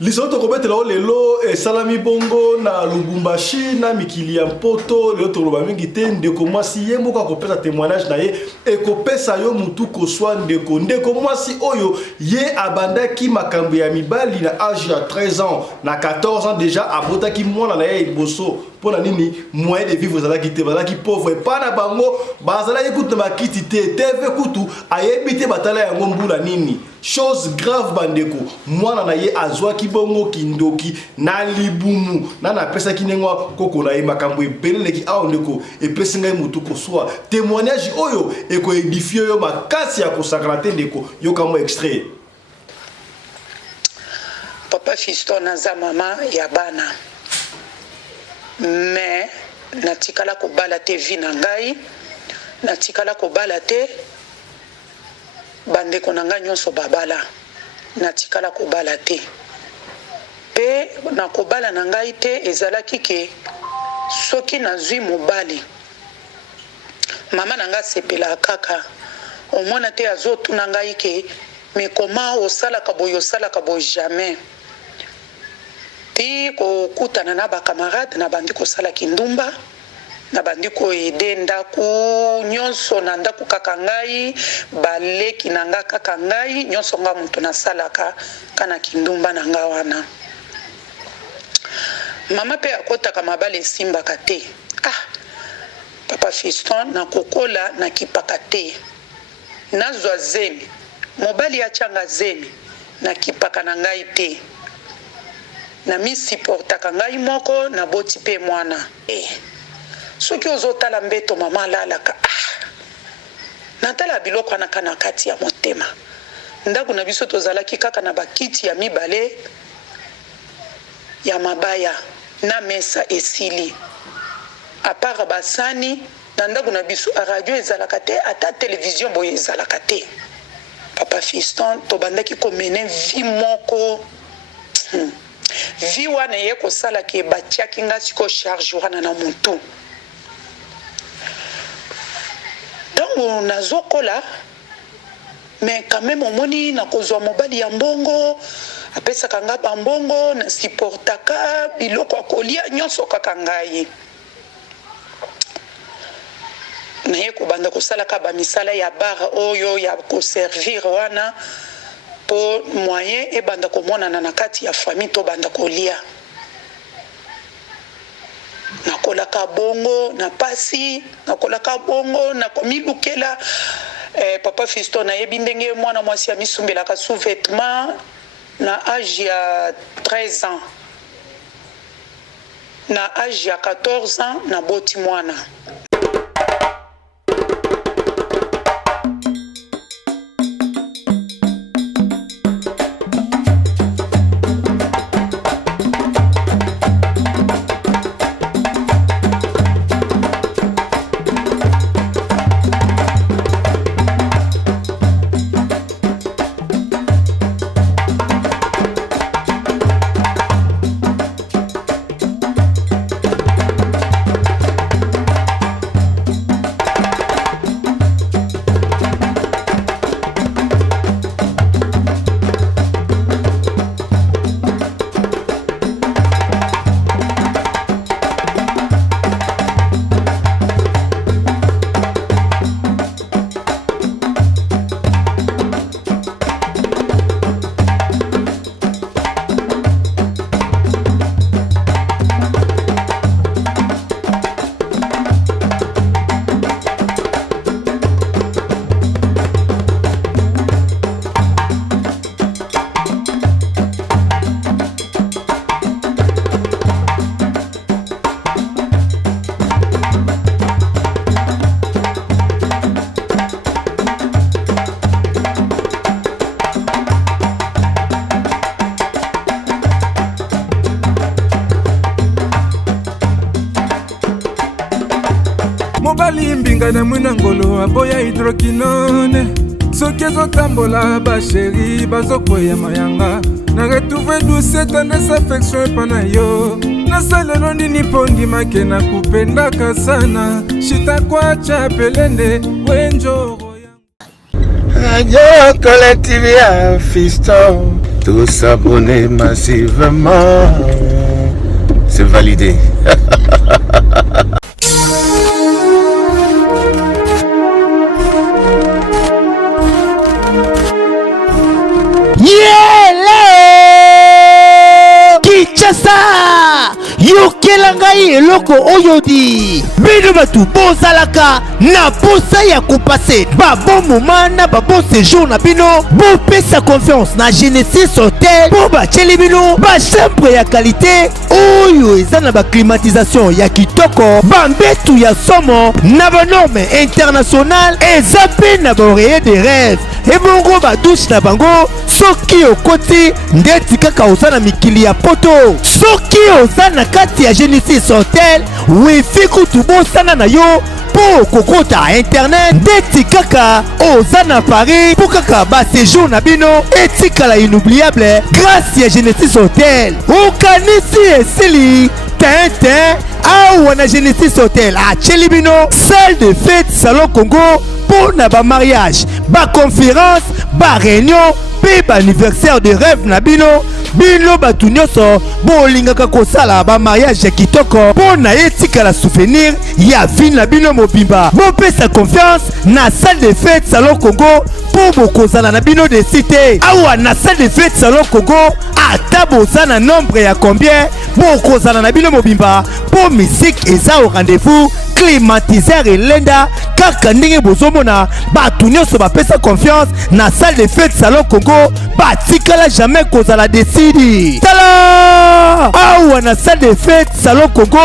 Lisoto kobete la lelo e salami bongo na Lubumbashi na mikili ya mpoto lelo toloba mingi te ndeko mwasi ye moko akopesa témoignage na ye e kopesa yo mutu koswa ndeko mwasi oyo ye abandaki makambo ya mibali na âge ya 13 ans na 14 ans déjà abotaki mwana na ye boso pona nini moyen de vivre zalaki te bazalaki pauvre pana bango bazalaki kutu na makiti te TV kutu ayebi te batala yango mbula nini chose grave bandeko mwana na ye azwaki bongo kindoki na libumu na pesa kinengwa koko na ye makambo ebeleleki awo ndeko epesi ngai mutu koswa témoignage oyo eko édifier yo makasi ya kosakana te ndeko yoka mo extrait. Papa Fiston naza mama ya bana mais natikala kobala te vi na ngai natikala kobala te bandeko na ngai nyonso babala natikala kobala te pe na kobala na ngai te ezalaki ke soki nazwi mobali mama na ngai sepela kaka omona te azotuna ngai ke mais comment osalaka boyo jamais ti kokutana na bakamarade na bandi kosala kindumba na bandi koyede ndaku nyonso na ndaku kaka ngai baleki na nga kaka ngai nyonso nga muntu nasalaka kana kindumba na nga wana mama pe akotaka mabale esimbaka te Papa Fiston na kokola na kipaka te nazwa zemi mobali achanga zemi na kipaka na ngai te na misiportaka ngai moko na boti pe mwana soki ozotala mbeto mama lalaka natala biloko na kana kati ya motema ndaku na biso tozalaki kaka na bakiti ya mibale ya mabaya na mesa esili apara basani na ndaku na biso radio ezalaka te ata television boye ezalaka te. Papa Fiston tobandaki komene vi moko vi wana ye kosala ke batiaki nga siko charge wana na muntu donc nazokola mais quand même omoni na kozwa mobali ya mbongo apesaka nga bambongo na supportaka biloko akolia nyonso kaka ngai na ye kobanda kosalaka bamisala ya bar oyo ya koservir wana po moyen ebanda komonana na kati ya famille to banda kolia nakolaka bongo na pasi nakolaka bongo na komilukela Papa Fiston na yebi ndenge mwana mwasi ya misumbelaka sous-vêtement na âge ya 13 ans na âge ya 14 ans na boti mwana mobali mbinga na mwina ngolo aboya hydroquinone soki ezotambola basheri bazokwea mayanga na retrouve douce tendresse affection epa na yo nasalelo nini mpo ndimake na kupendaka sana shitakwacha pelende wenjoro Radio Collective ya Fiston Tous s'abonner massivement. C'est validé. Kinshasa yokela ngai eloko oyo di bino batu bozalaka na posa ya kopase babon moma na babon séjour na bino bopesa confiance na Genesis Hotel po batieli bino bachambre ya qualité oyo eza na baclimatisation ya kitoko bambetu ya somo na banorme international eza mpe na baoreiller de rêve ebongo badouche na bango soki okoti ndeti kaka oza na mikili ya poto soki oza na kati ya Genesis Hotel wifi kutu bosana na yo po kokota internet ndeti kaka oza na Paris po kaka ba séjour na bino etikala inoubliable grâce ya Genesis Hotel okanisi esili tintin awa na Genesis Hotel atieli bino salle de fête salon Congo pour na ba mariage ba conférence ba réunion pe ba anniversaire de rêve na bino batu nyonso bolingaka kosala ba mariage ya kitoko po na etikala souvenir ya vie na bino mobimba bopesa confiance na salle de fête salon Congo po bokozala na bino de cité awa na salle de fête salon Congo ata boza na nombre ya combien bokozala na bino mobimba po musique eza au rendez-vous climatiseur elenda kaka ndenge bozomona batu nyonso bapesa confiance na salle de fête salon Congo batikala jamais kozala desidi tala awa na salle de fête salon Congo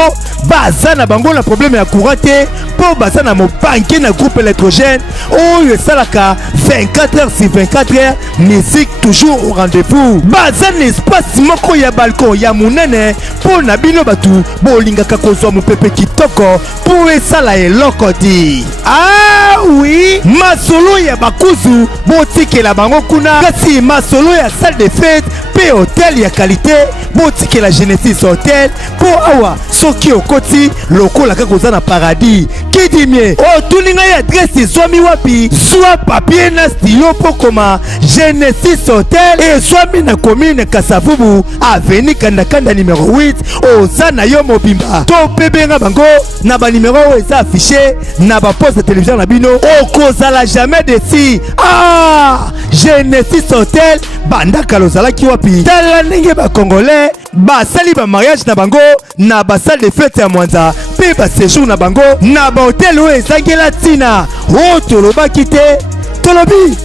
baza na bango na problème ya courant te po baza na mobanke na groupe électrogène oyo esalaka 24 heures sur 24 heures musique toujours au rendez-vous baza na espace moko ya balcon ya munene po na bino batu bolingaka kozwa mopepe kitoko po esala eloko di ah oui masolo ya bakuzu botikela bango kuna kasi masolo ya salle de fête pe hotel ya qualité botikela Genesis Hotel po awa soki okoti lokola kaka oza na paradis kidimie otuninga ya adresse ezwami wapi zwa papier na stylo po koma Genesis Hotel ezwami na commune Kasavubu avenue Kandakanda numéro 8 oza na yo mobimba to pe benga bango na ba numéro oyo eza affiché na ba poste de télévision na bino okozala jamais desi ah Genesis Hotel bandaka lozalaki wapi tala ndenge ba congolais basali ba mariage na bango na ba salle de fête ya Mwanza pe ba séjour na bango na ba hotel oyo ezangela tina o tolobaki te tolobi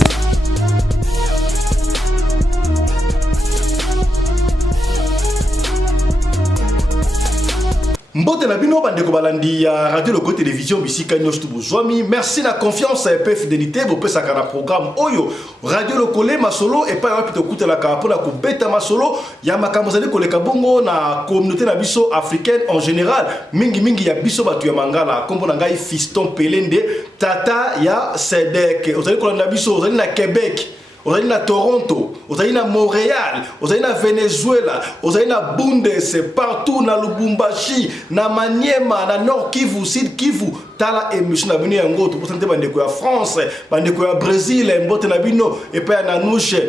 Mbote na bino bandeko balandi ya radio logo télévision bisika nyos tubuzwami merci na confiance et pe fidélité bo pesa kana programme oyo radio lokole masolo et pas rapide okuta la kapona ko beta masolo ya makambo zali koleka bongo na communauté na biso africaine en général mingi ya biso batu ya mangala kombo na ngai Fiston Pelende tata ya Sedek ozali kolanda biso ozali na Québec ozali na Toronto, ozali na Montréal, ozali na Venezuela, ozali na Bundes, partout na Lubumbashi, na Maniema, na Nord Kivu, Sud Kivu, tala émission na bino yango to posante bandeko ya France, bandeko ya Brésil, mbote na bino et pa na Nouche,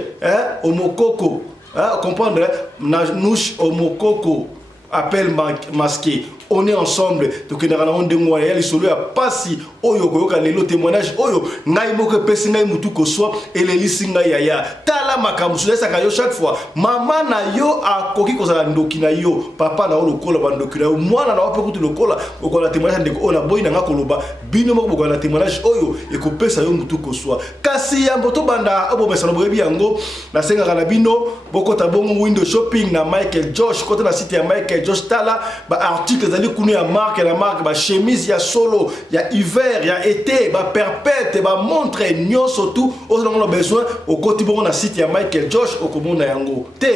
Omokoko, comprendre, na Nouche Omokoko, appel masqué. On est ensemble, donc on a un mois et solo ya pasi oyo koyoka lelo témoignage oyo ngai moko pesi ngai mutu ko so et les lisinga yaya tala makambo ça ka yo chaque fois mama na yo akoki ko sala ndoki na yo papa na lokola bandoki na yo mwana na wape kutu lokola okola témoignage ndeko ona boy na ngakoloba bino moko bokola témoignage oyo e ko pesa yo mutu ko so kasi ya mboto banda abo mesano boyebi yango na senga kana bino boko tabongo window shopping na Michael Josh côté na site ya Michael Josh tala ba article kunu ya marque ba chemise ya solo ya hiver ya été ba perpète ba montre nyonso tout on a besoin au côté bon na site ya Michael Josh au komona yango te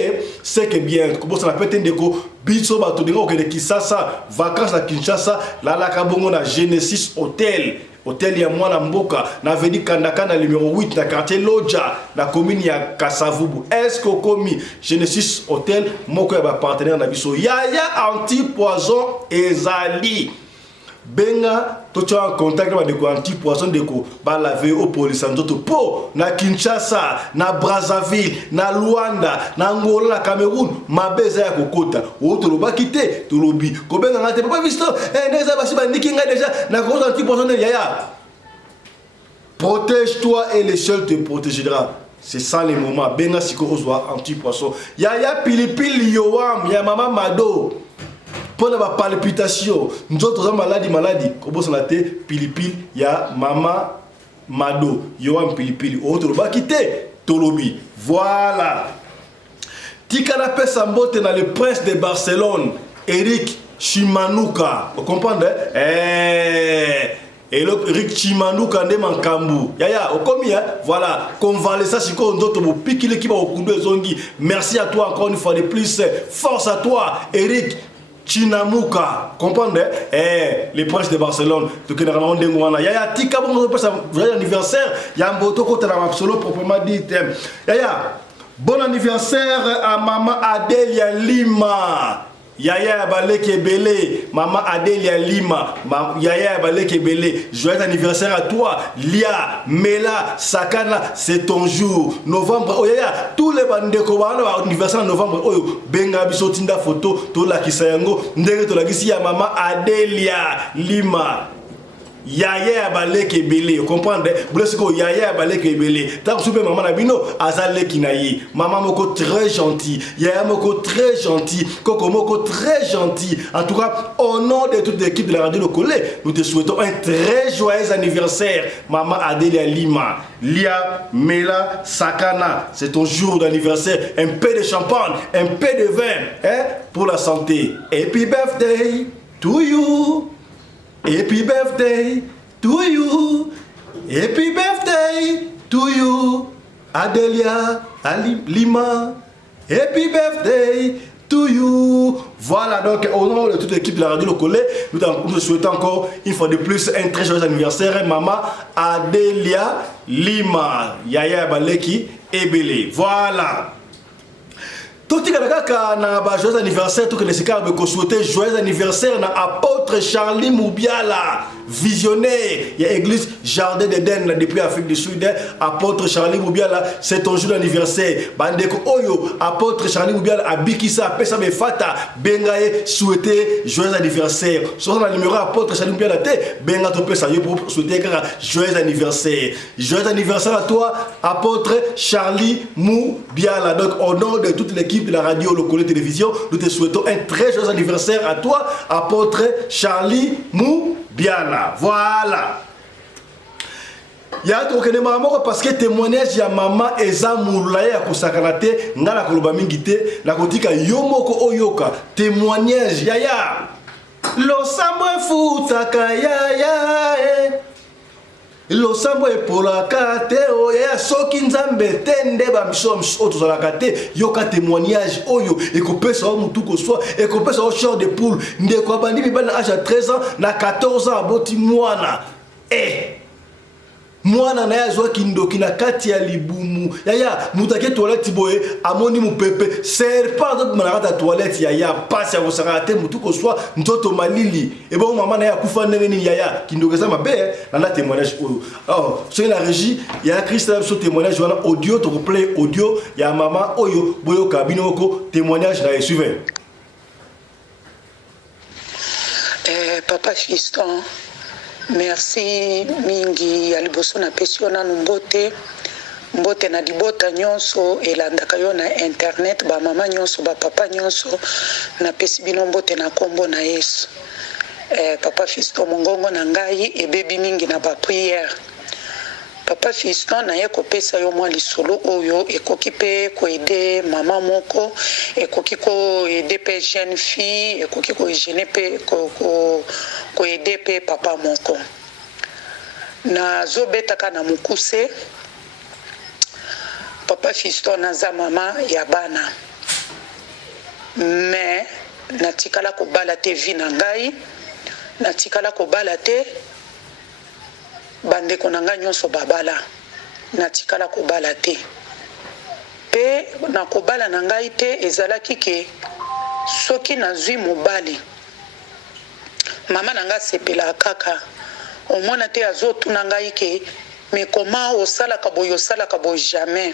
c'est que bien comme ça na peut ndeko biso ba to dingo ke de Kinshasa vacances na Kinshasa la kabongo na Genesis Hotel Hôtel ya mwana mboka na veni Kandakanda numéro 8 na quartier Loja na commune ya Kasavubu. Est-ce que komi Genesis Hotel moko ya ba partenaire na biso Yaya anti-poison ezali benga to tu en contact avec des anti-poison de ko ba laver au police ndoto po na Kinshasa na Brazzaville na Luanda na Angola na Cameroun mabeza ya kokota o to loba kité to lobi ko benga ngate papa visto ndeza basi ba nikinga déjà na ko anti-poison de yaya. Protège-toi et le seul te protégera. C'est ça les moments. Benga siko ozwa anti-poison. Yaya pilipili yoam ya mama Mado. Pour la palpitation, nous autres maladie, comme ça te pilipili ya mama Mado, yoam pilipili, autre ba quitter Tolobi. Voilà. Tikana pesa mbote na le prince de Barcelone, Eric Chimanuka. Vous comprenez? Et le Eric Chimanuka nde mankambu. Yaya, okomi voilà, convalescence siko ndoto bo pikile ki ba okundu zongi. Merci à toi encore une fois de plus. Force à toi, Eric Chinamuka, comprenez? Les princes de Barcelone, donc il y a Yaya Tika, bon anniversaire, Yamboto Kota Solo proprement dit. Yaya, bon anniversaire à maman Adélia Lima. Yaya Baleke Belé, maman Adélia Lima, Yaya Baleke Belé, joyeux anniversaire à toi, Lia, Mela, Sakana, c'est ton jour. Novembre, oh Yaya, tous les bandeko wana anniversaire en novembre, oh benga biso tinda photo, to la kisayango, ndenge to la kisi ya maman Adélia Lima. Yaya Baleke Belé, vous comprenez? Vous Yaya Baleke Belé. Tant que maman Nabino, Azale Kinayi. Maman Moko très gentil. Yaya Moko très gentil. Koko Moko très gentil. En tout cas, au nom de toute l'équipe de la radio Locolé, nous te souhaitons un très joyeux anniversaire. Maman Adélia Lima. Lia, Mela, Sakana. C'est ton jour d'anniversaire. Un peu de champagne, un peu de vin, pour la santé. Happy birthday to you. Happy birthday to you. Happy birthday to you. Adélia Lima. Happy birthday to you. Voilà donc au nom de toute l'équipe de la radio Locolé, nous souhaitons encore une fois de plus un très joyeux anniversaire. Maman Adélia Lima. Yaya Baleki Ebele. Voilà. Tout le monde a joyeux anniversaire, tout le monde a souhaité joyeux anniversaire à apôtre Charlie Moubiala, visionnaire. Il y a l'église Jardin d'Éden depuis l'Afrique du Sud. Apôtre Charlie Moubiala, c'est ton jour d'anniversaire. Bandeko Oyo, apôtre Charlie Moubiala, Abikisa, Pesa Mefata, Bengaye, souhaité joyeux anniversaire. Sur le numéro apôtre Charlie Moubiala, Benga Topesa, pour souhaiter joyeux anniversaire. Joyeux anniversaire à toi, apôtre Charlie Moubiala. Donc, au nom de toute l'équipe de la radio Locolé Télévision, nous te souhaitons un très joyeux anniversaire à toi, apôtre Charlie Moubiala. Voilà. Il y a parce que témoignage ya maman eza moulaye ya kosakanate ngala koloba mingite na kotika yomoko oyoka témoignage yaya losambo futaka yaya losambo epolaka te oya soki nzambe te nde bamiso oyo tozalaka te yoka témoignage oyo ekopesa o mutu koswa ekopesa o char de poule ndeko abandi mibali na age ya 13 ans na 14 ans aboti mwana mwana na yazwa kindoki na kati ya libumu yaya mutake toilette boye amoni mupepe serpent de manaka toilette yaya passe ya kosaka te mutu koswa nzoto malili et bon maman na ya kufa ndenge ni yaya kindoki za mabe na témoignage oyo alors sur la régie ya Christophe so témoignage wana audio to play audio ya maman oyo boyo kabino ko témoignage na suivant papa fiston. Merci mingi ya liboso na pesio na mbote mbote na libota nyonso elandaka yo na internet ba mama nyonso ba papa nyonso na pesi bino mbote na kombo na Yesu. Papa Fiston mongongo na ngai ebebi mingi na ba prière. Papa Fiston na ye kopesa yo mwa lisolo oyo ekoki pe ko aider mama moko ekoki ko aider pe jeune fille ekoki ko gêner pe ko aider pe papa moko na zobetaka na mukuse. Papa Fiston naza mama ya bana mais natikala ko bala te vi na ngai natikala ko bala te bandeko na ngai nyonso babala natikala ko bala te pe na ko bala na ngai te ezalaki ke soki nazwi mobali mama nanga sepela kaka omona te azotuna ngai ke mais comment osalaka boye jamais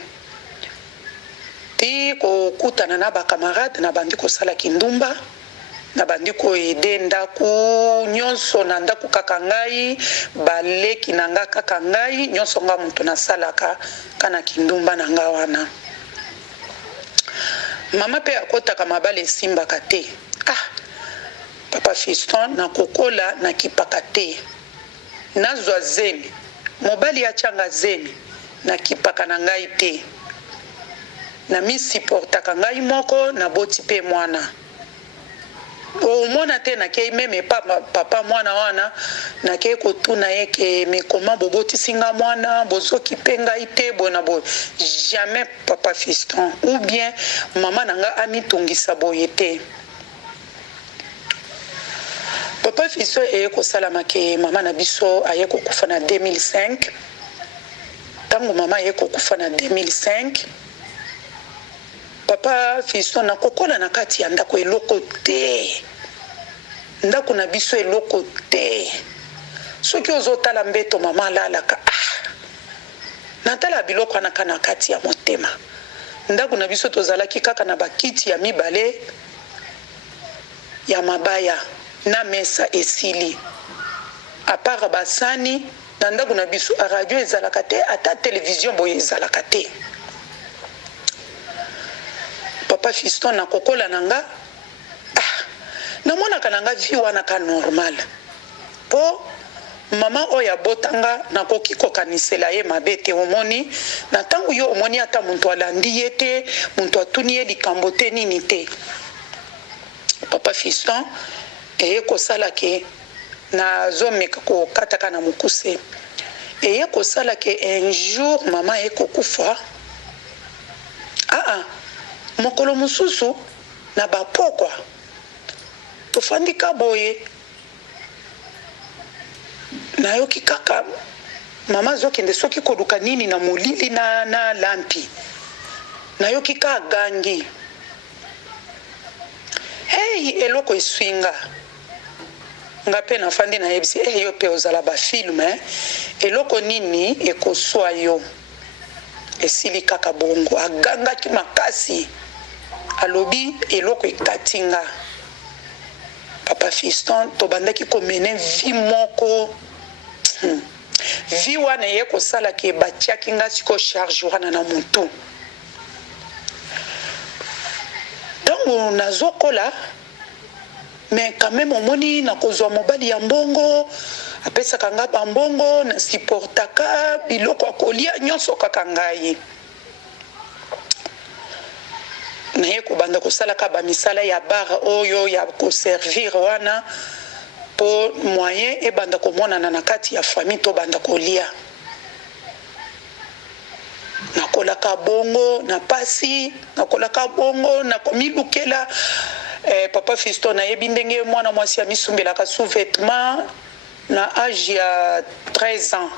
ti kokutana na bakamarade na bandi kosala kindumba na bandi koyede ndaku nyonso na ndaku kaka ngai baleki na nga kaka ngai nyonso nga mutu nasalaka kana kindumba na nga wana mama pe akotaka mabale esimbaka te papa Fiston na kokola na kipaka te nazwa zemi mobali achanga zemi na kipaka na ngai te na misiportaka ngai moko na boti pe mwana omona te na ke meme papa mwana wana na ke kotuna ye ke me koma boboti singa mwana bozoki pe ngai te bona bo jamais papa Fiston ou bien mama nanga amitungisa boye te papa Fiston eye kosalama ke mama na biso aye kokufa na 2005 tango mama aye kokufa na 2005 papa Fiston na kokola na kati ya ndako eloko te ndako na biso eloko te soki ozotala mbeto mama alalaka natala biloko anaka na kati ya motema ndako na biso tozalaki kaka na bakiti ya mibale ya mabaya na mesa esili apart basani na ndako na biso radio ezalaka te ata television boye ezalaka te papa Fiston na kokola nanga namonaka nanga vi wana ka normal po mama oya botanga nakoki kokanisela ye mabe te omoni na tango yo omoni ata muntu alandi ye te muntu atuni ye likambo te nini te papa Fiston eye kosala ke nazomeka kokataka na mokuse eye kosala ke un jour mama eye kokufa mokolo mosusu na bapokwa tofandika boye nayoki kaka mama zokende soki koluka nini na molili na lampi nayoki ka gangi eloko eswinga nga pe nafandi nayebisi yo pe ozala bafilme eloko nini ekoswa yo esili kaka bongo agangaki makasi alobi eloko ekatinga papa Fiston tobandaki komene vi moko vi wana ye kosala ke batiaki nga siko charge wana na mutu ntango nazokola mais quand même omoni nakozwa mobali ya mbongo apesaka nga bambongo na siportaka biloko akolia nyonso kaka ngai naye kobanda kosalaka bamisala ya bar oyo ya koservir wana po moyen ebanda komonana na kati ya famille tobanda kolia nakolaka bongo na pasi nakolaka bongo nakomilukela papa Fiston nayebi ndenge mwana mwasi ya misumbelaka sous-vêtement na âge ya 13 ans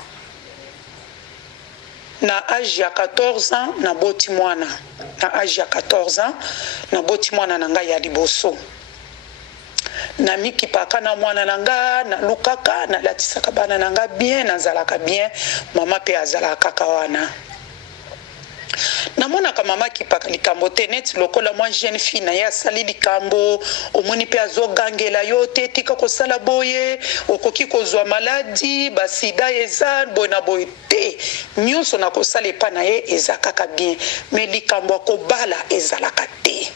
na âge ya 14 ans na boti mwana na âge ya 14 ans na boti mwana na ngai ya liboso na mikipaka na mwana na nga na lukaka na latisaka bana na nga bien nazalaka bien mama pe azalaka kaka wana namonaka mama kipaka likambo te neti lokola mwa jeune fille na ye asali likambo omoni pe azogangela yo te tika kosala boye okoki kozwa maladi basida eza boye na boye te nyonso na kosala epa na ye eza kaka bien me likambo akobala ezalaka te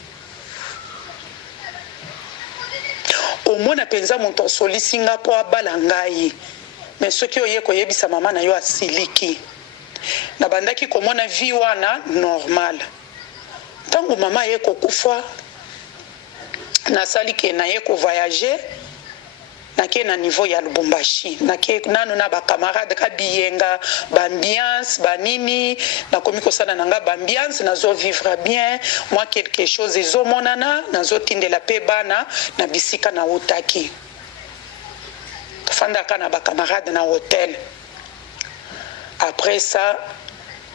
omona mpenza moto asolisi nga mpo abala ngai me soki oye koyebisa mama na yo asiliki na bandaki komona vi wana normal ntango mama ye kokufa nasali ke na ye kovoyager nake na niveau ya Lubumbashi nake nanu na bakamarade ka biyenga bambiance banini nakomi kosala nanga bambiance nazo vivre bien moi quelque chose ezomonana nazo tindela pe bana na bisika na utaki tofandaka na bakamarade na hotel. Après ça,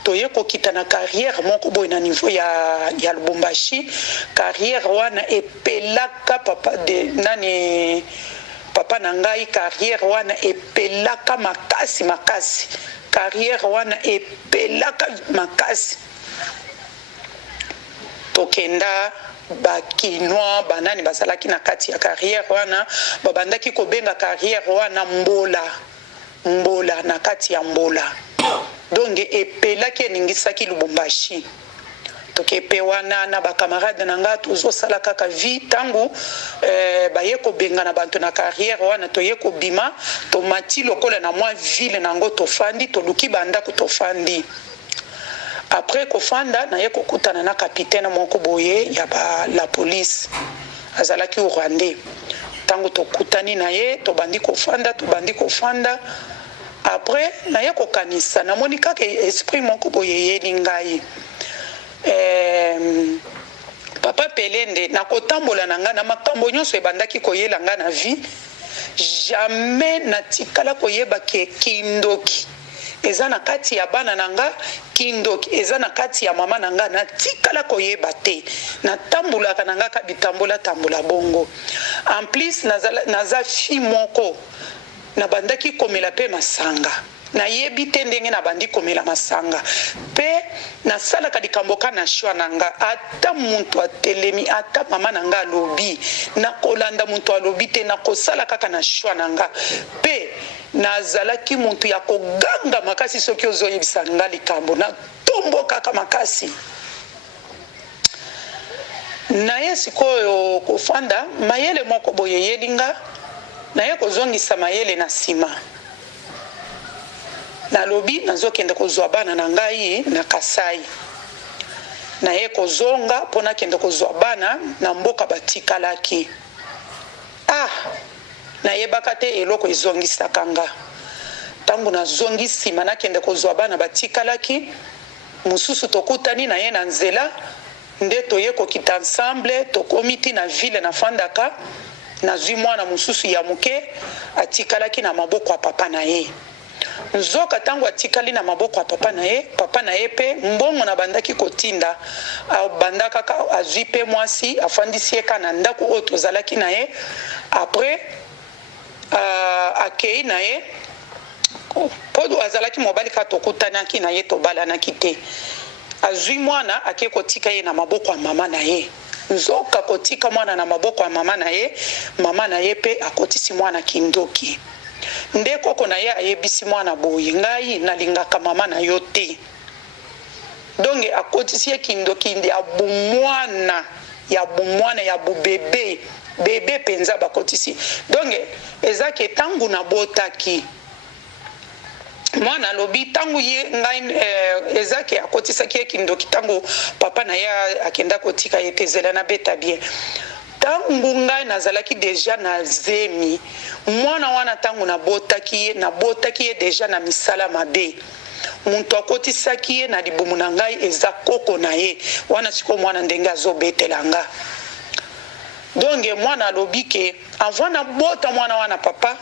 toye kokita na carrière moko boy na niveau ya Lubumbashi carrière wana epelaka papa de nani papa na ngai carrière wana epelaka makasi makasi carrière wana epelaka makasi tokenda bakinois banani bazalaki na kati ya carrière wana babandaki kobenga carrière wana mbola na kati ya mbola donc epelaki eningisaki Lubumbashi tokepe wana na bakamarade na nga tozosala kaka vi tangu baye kobenga na bantu na carrière wana toye kobima tomati lokola na mwa ville nango tofandi toluki bandako tofandi après kofanda naye kokutana na capitaine moko boye ya la police azalaki Rwandais tangu tokutani naye tobandi kofanda après naye kokanisa namoni kaka esprit moko boye yeli ngai papa Pelende na kotambola na nga na makambo nyonso ebandaki koyela nga na vie jamais natikala koyeba ke kindoki eza na kati ya bana na nga kindoki eza na kati ya mama na nga natikala koyeba te natambulaka na nga kabitambola bongo en plus naza fi moko nabandaki komela pe masanga na yebi te ndenge na bandi komela masanga pe nasalaka likambo ka na shwa na nga ata muntu atelemi ata mama na nga alobi nakolanda muntu alobi te nakosala kaka na shwa na nga pe nazalaki muntu ya koganga makasi soki ozoyebisa nga likambo na tombo kaka makasi naye sikoyo kofanda mayele moko boye yelinga naye kozongisa mayele na sima nalobi nazokende kozwa bana na ngai na Kasai naye kozonga mpona kende kozwa bana na mboka batikalaki nayebaka te eloko ezongisaka nga ntango nazongi nsima nakende kozwa bana batikalaki mosusu tokutani na ye na nzela nde toye kokita ensemble tokomi ti na ville nafandaka nazwi mwana mosusu ya moke atikalaki na maboko ya papa na ye nzoka tango atikali na maboko ya papa na ye pe mbongo na bandaki kotinda abandaka ka azwi pe mwasi afandisi ye ka na ndako oyo tozalaki na ye après akei na ye podo azalaki mobali ka tokutanaki na ye tobalanaki te azwi mwana ake kotika ye na maboko ya mama na ye nzoka kotika mwana na maboko ya mama na ye pe akotisi mwana kindoki nde koko na ye ayebisi mwana boye ngai nalingaka mama na yo te donge akotisi ye kindoki ndi ya bumwana ya bebe penza bakotisi donge ezaki tangu na botaki mwana lobi tangu ye ngai ezaki akotisaki ye kindoki tangu papa na ye akenda kotika ye tezela na beta bien tangu ngai nazalaki deja na zemi mwana wana tangu nabotaki ye deja na misala mabe muntu akotisaki ye na libumu na ngai eza koko na ye wana siko mwana ndenge azobetela nga donge mwana alobi ke avant na bota mwana wana papa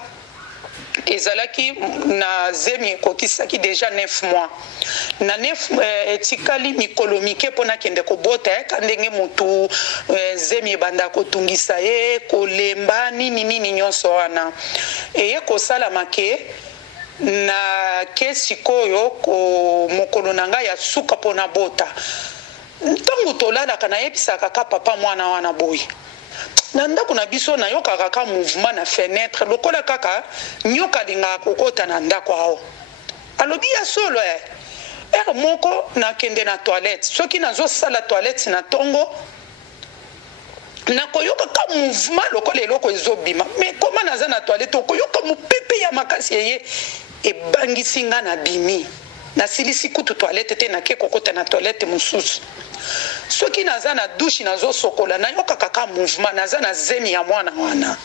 ezalaki na zemi ekokisaki deja 9 mois na 9 etikali mikolo mike mpona kende kobota yaka ndenge motu zemi ebanda kotungisa ye kolemba nini nyonso wana eye kosalama ke na ke sikoyo mokolo na ngai ya suka mpona bota ntango tolalaka nayebisaka ka papa mwana wana boye na ndako na biso nayokaka ka mouvement na fenêtre lokola kaka nyoka alingaka kokota na ndako awo alobi ya solo moko nakende na toilette soki nazosala toilette na tongo nakoyoka ka mouvement lokola eloko ezobima mais koma naza na toilette okoyoka mopepe ya makasi eye ebangisi nga na bimi nasilisi kutu toilette te nake kokota na toilette mosusu soki naza na douche nazosokola nayokaka ka mouvement naza na zemi ya mwana wana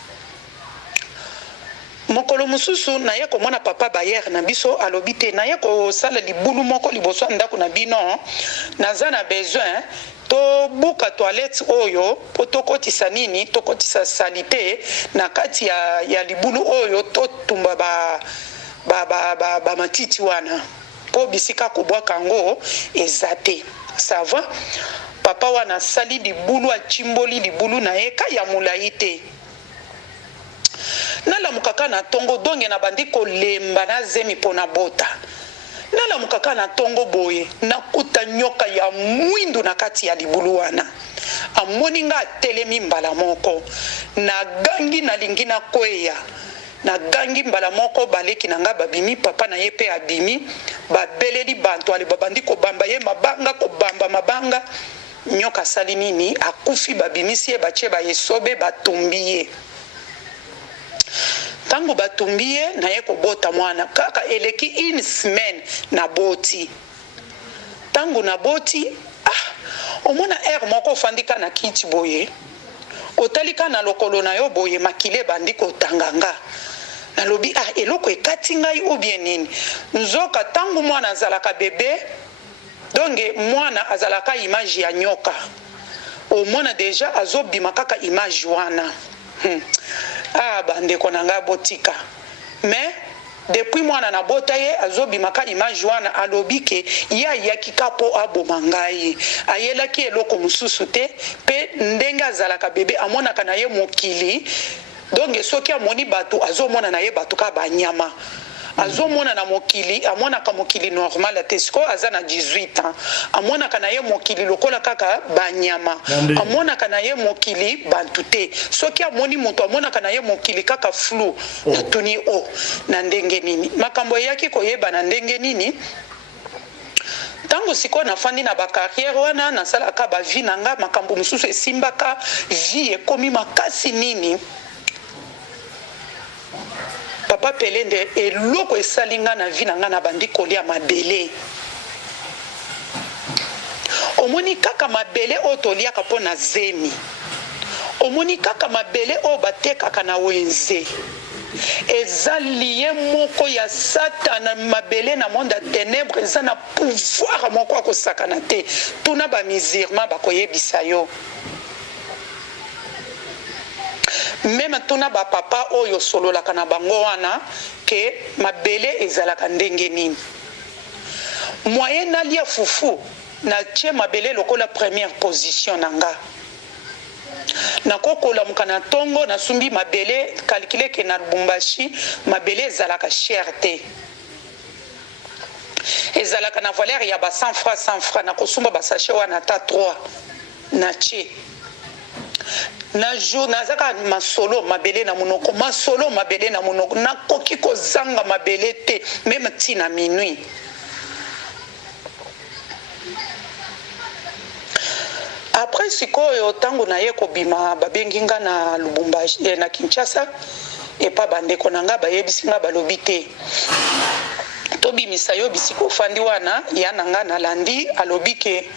mokolo mosusu naye komona papa Bayer na biso alobi te naye kosala libulu moko liboso ya ndako na bino naza na besoin tobuka toilette oyo po tokotisa nini tokotisa salite na kati ya libulu oyo totumba ba matiti wana po bisika kobwaka yango eza te ça va papa wana sali libulu achimboli libulu na ye ka ya molai te nala mukaka na tongo donge na bandiko lemba na zemi pona bota nala mukaka na tongo boye nakuta nyoka ya mwindu na kati ya libulu wana amoni nga telemi mbala moko na gangi na lingi na kweya na gangi mbala moko baleki na nga babimi papa na ye pe abimi babeleli bantu ali babandi ko bamba ye mabanga ko bamba mabanga nyoka sali nini akufi babimisi ye bache ba yesobe batumbi ye tango batumbi ye na ye kobota mwana kaka eleki une semaine na boti tango na boti omona moko ofandika na kiti boye otalika na lokolo na yo boye makile bandi kotanganga nalobi eloko ekati ngai ou bien nini nzoka tango mwana azalaka bebe donge mwana azalaka image ya nyoka omona deja azobima kaka image wana bandeko na ngai botika mais depuis mwana na bota ye azobimaka image wana alobi ke ya yakika po aboma ngai ayelaki eloko mususu te pe ndenge azalaka bebe amonaka na ye mokili donc soki amoni bato azomona na ye bato ka banyama azomona na mokili amonaka mokili normal te siko aza na 18 ans amonaka na ye mokili lokola kaka banyama amonaka na ye mokili bantu te soki amoni moto amonaka na ye mokili kaka flou natuni na ndenge nini makambo yaki koyeba na ndenge nini tango siko nafandi na bakarriere wana nasalaka bavi na nga makambo mosusu esimbaka vie ekomi makasi nini papa pelende eloko esalinga na vi na nga na bandi kolia mabele omoni kaka mabele oyo toliaka mpo na zemi omoni kaka mabele oyo batekaka na wenze eza lie moko ya satana mabele na monde ya ténèbre eza na pouvoir moko akosakana te tuna bamisirma bakoyebisa yo même tuna bapapa oyo sololaka na bango wana ke mabele ezalaka ndenge nini moyen nalia fufu na tie mabele lokola première position na nga nakokolamuka na tongo nasumbi mabele calcule ke na Lubumbashi mabele ezalaka cher te ezalaka na valeur ya ba 100 francs nakosumba basashe wana ata 3 na tie na jour nazaka masolo mabele na munoko masolo mabele na munoko nakoki kozanga mabele te même tina minuit après sikoyo tango na ye kobima babengi nga na Lubumbashi na Kinshasa epa bandeko na nga bayebisi nga balobi te tobimisa yo bisiko fandi wana ya na nga na landi alobi ke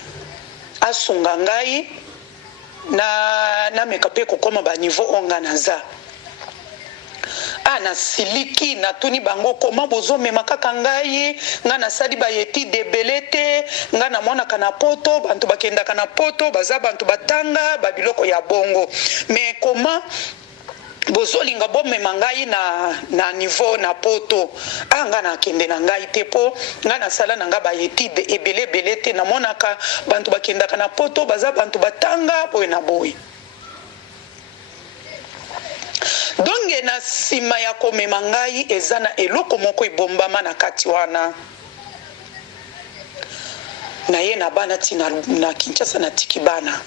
asunga ngai na mekape kokoma ba niveau onga naza na siliki na tuni bango koma bozo mema kaka ngai nga na sali ba yeti debelete nga na mona kana poto bantu bakenda kana poto baza bantu batanga babiloko ya bongo mais koma bozolinga bomema ngai na niveau na poto nga na kende na ngai te po nga na sala na nga ba yetide ebele te na monaka bantu bakendaka na poto baza bantu batanga boye na boye donge na sima ya komema ngai eza na eloko moko ebombama na kati wana na ye na bana tina na Kinshasa na tiki bana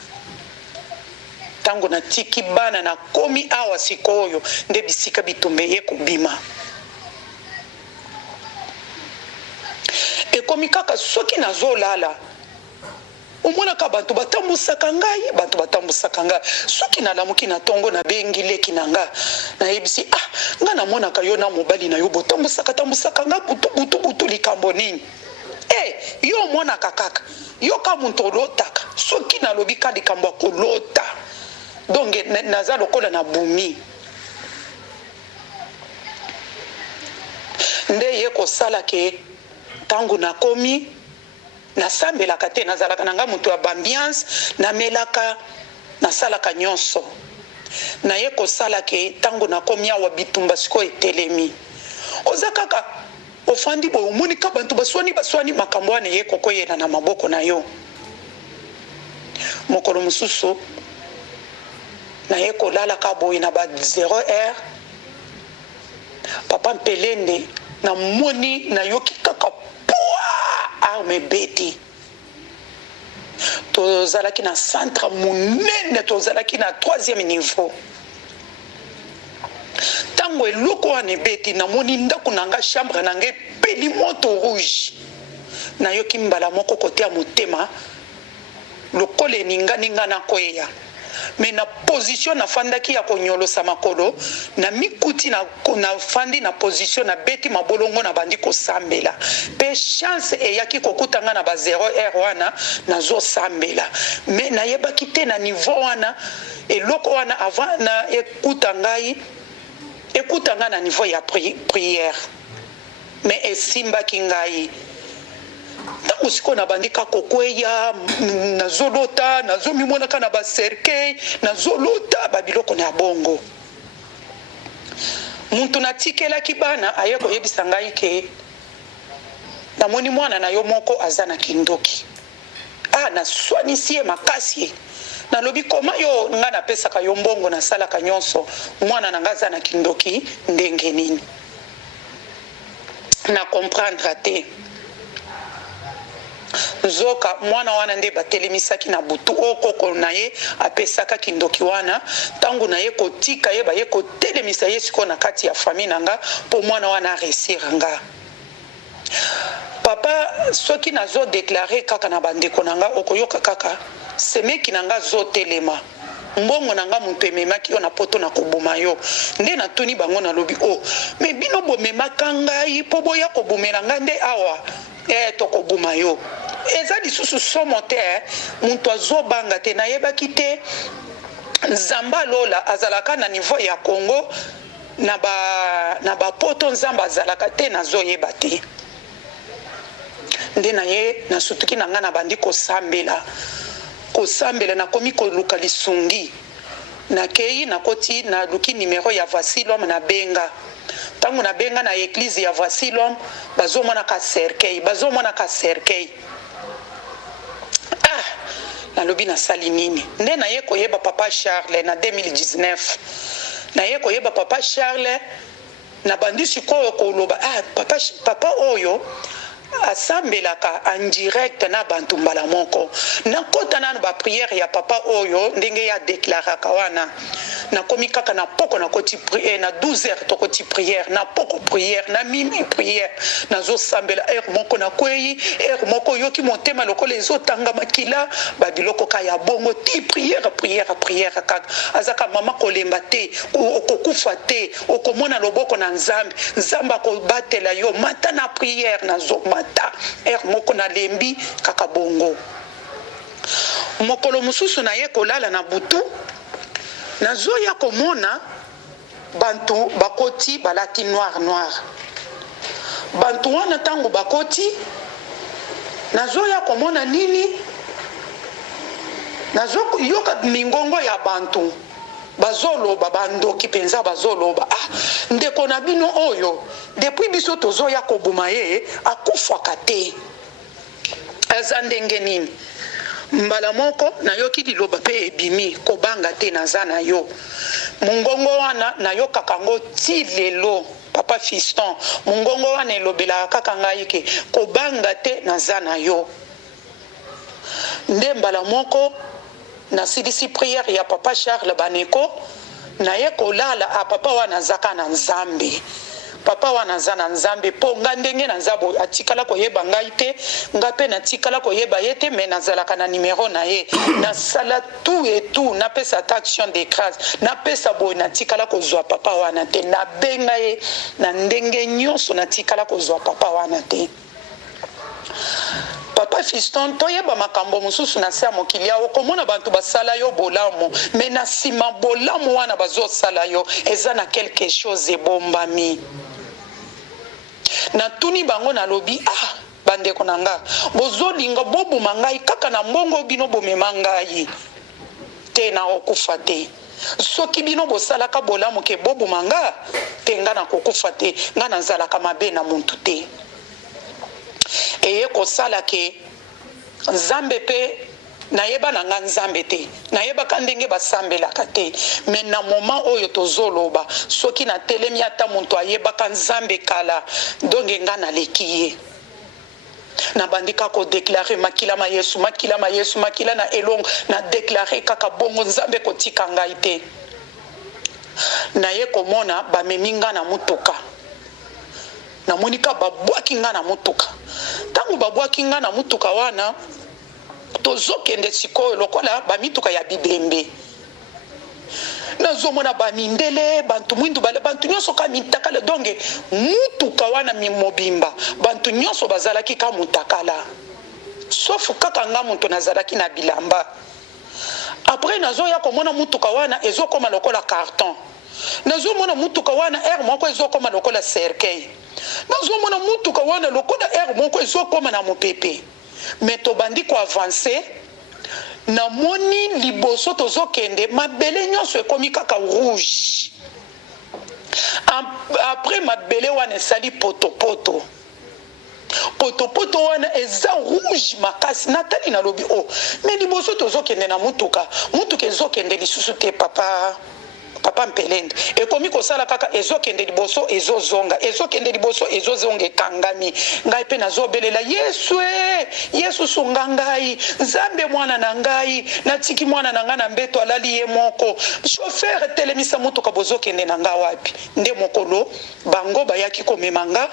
tango na tiki bana na komi awa sikoyo nde bisika bitumbe ye kubima ekomi kaka soki nazolala omona ka bantu batambusaka ngai soki nalamuki na tongo na bengi leki na nga na yebisi nga na mona ka yo na mobali na yo botambusaka nga butu likambo nini yo mona kaka yo ka muntu olotaka soki nalobi ka likambo kolota donc naza lokola na bumi nde ye kosala ke tangu nakomi nasambelaka te nazalaka nanga mutu ya bambiance namelaka nasalaka nyonso na ye kosala ke tangu nakomi awa bitumba siko etelemi oza kaka ofandi bo omoni ka bantu baswani makambo wana ye kokoyela na maboko na yo mokolo mosusu na ye kolala ka boye na ba 0 heure papa mpelende na moni na yoki kaka poa arme beti tozalaki na centre monene tozalaki na 3e niveau tango eloko wana ebeti namoni ndako nanga chambre nanga epeli moto rouge nayoki mbala moko kote ya motema lokola eninga na koya me na position na fandaki ya konyolosa makolo na mikuti na fandi na position na beti mabolongo na bandi kosambela pe chance eyaki kokutanga na ba 0R wana nazo sambela me nayebaki te na niveau wana eloko wana avant na ekutanga na niveau ya prière me esimbaki ngai ntango siko na bandika kokweya nazolota nazomimonaka na bacercueil nazolota babiloko na bongo muntu natikelaki bana aye koyebisa ngai ke namoni mwana na yo moko aza na kindoki naswanisi ye makasi nalobi koma yo nga napesaka yo mbongo nasalaka nyonso mwana na nga aza na kindoki ndenge nini na comprendre te zoka mwana wana nde batelemisaki na butu okoko na ye apesaka kindoki wana tangu na ye kotika ye baye kotelemisa ye siko na kati ya famille nanga po mwana wana aresira nga papa soki nazo déclarer kaka na bandeko nanga okoyoka kaka semeki nanga zotelema mbongo nanga muntu ememaki yo na poto na koboma yo nde natuni bango nalobi me bino bomemaka ngai po boya kobomela nga nde awa tokoboma yo eza lisusu somo te muntu azobanga te nayebaki te nzamba lola azalaka na niveau ya Congo na bapoto nzamba azalaka te nazoyeba te nde na ye nasutuki na nga na bandi kosambela nakomi koluka lisungi nakei nakoti naluki numero ya Vasilom na benga tango na benga na église ya Vasilom bazomona ka cercueil nalobi nasali nini nde naye koyeba papa Charles na 2019 naye koyeba papa Charles na bandi sikoyo koloba papa oyo asambelaka en direct na bantu mbala moko nakota nanu bapriere ya papa oyo ndenge ya deklaraka wana nakomi kaka na poko nakoti priere na 12 heures tokoti priere na poko priere na mimi priere nazosambela heure moko nakwei heure moko yoki motema lokola ezotanga makila babiloko ka ya bongo ti priere kaka azaka mama kolemba te okokufa te okomona loboko na nzambe akobatela yo mata na priere nazomata heure moko na lembi kaka bongo mokolo mususu na ye kolala na butu nazoya komona bantu bakoti balati noir bantu wana tango bakoti nazoya komona nini yoka mingongo ya bantu bazoloba bandoki penza bazoloba ndeko na bino oyo depuis biso tozoya kobuma ye akufaka te aza ndenge nini mbala moko nayoki liloba pe ebimi kobanga te naza na yo mungongo wana nayokaka ngo ti lelo papa Fiston mungongo wana elobelaka kaka ngai ke kobanga te naza na yo nde mbala moko nasilisi priere ya papa Charles baneko naye kolala papa wana azaka na nzambe papa wana aza na nzambe po nga ndenge nazabo atikala koyeba ngai te nga pe natikala koyeba ye te me nazalaka na numero na ye nasala tout et tout napesa ta action de grâce napesa boye natikala kozwa papa wana te nabenga ye na ndenge nyonso natikala kozwa papa wana te papa Fiston toyeba makambo mususu na se mokili ya okomona bantu basala yo bolamu me na sima bolamu wana bazosala yo eza na quelque chose ebombami na tuni bango na lobi bandeko na nga bozolinga bobuma ngai kaka na mbongo bino bomema ngai te na okufa te soki bino bosalaka bolamu ke bobuma nga te nga na kokufa te nga nazalaka mabe na muntu te eye kosala ke nzambe pe nayeba na nga nzambe te nayeba ka ndenge basambelaka te me na moment oyo tozoloba soki na telemi ata muntu ayebaka nzambe kala donge nga naleki ye na bandika ko déclarer makila ma Yesu makila na elongo na déclarer kaka bongo nzambe kotika ngai te na ye komona bamemi nga na mutuka na monika babwaki nga na mutuka tangu babwaki nga na mutuka wana tozokende sikoyo lokola bamituka ya bibembe nazomona bamindele bantu mwindu bantu nyonso ka mitakala donge mutuka wana mimobimba bantu nyonso bazalaki ka mutakala sauf kaka nga muntu nazalaki na bilamba après nazoya komona mutuka wana ezokoma lokola carton nazomona mutuka wana air moko ezokoma lokola cercueil nazomona mutuka wana lokola air moko ezokoma na mopepe mais tobandi ko avancer na moni liboso tozokende mabele nyonso ekomi kaka rouge après mabele wana esali potopoto wana eza rouge makasi natali nalobi o mais liboso tozokende na mutuka ezokende lisusu te papa mpelende ekomi kosala kaka ezokende liboso ezozonga ekangami ngai pe nazobelela yesu sunga ngai nzambe mwana na ngai natiki mwana na ngai na mbeto alali ye moko chauffeur telemisa mutuka bozokende na ngai wapi nde mokolo bango bayaki komema nga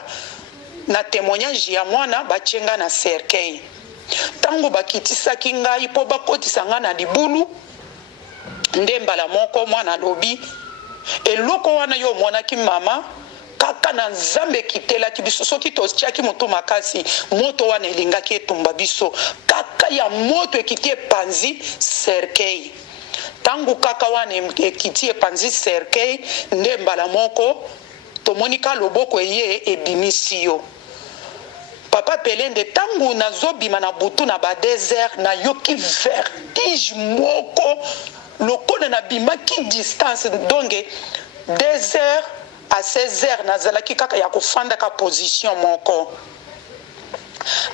na témoignage ya mwana batienga na cercueil tango bakitisaki ngai po bakotisa nga na libulu nde mbala moko mwana lobi eloko wana yo monaki mama kaka na nzambe kitelaki biso soki totiaki moto makasi moto wana elingaki etumba biso kaka ya moto ekiti epanzi cercueil tangu kaka wana ekiti epanzi cercueil nde mbala moko tomonika loboko eye ebimisi yo papa Pelende tangu nazobima na butu na ba désert na yoki vertige moko lokola na bimaki distance donge 2 heures à 16 heures nazalaki kaka ya kofanda ka position moko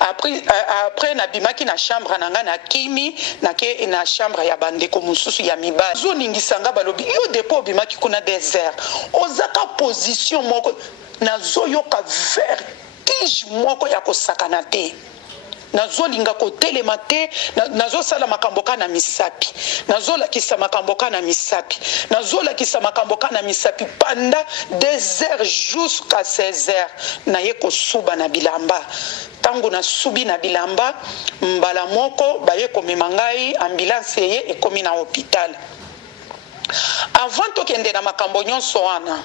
après na bimaki na chambre nanga na kimi na chambre ya bandeko mususu ya mibali zo ningisanga balobi yo depo bimaki kuna 2 heures ozaka position moko nazo yoka vertige moko ya kosakana te nazolinga kotelema te nazosala makambo kana misapi nazolakisa makambo kana misapi pendant 2 heures jusqu'à 16 heures naye kosuba na bilamba tango nasubi na bilamba mbala moko baye komema ngai ambulance ye ekomi na hôpital avant tokende na makambo nyonso wana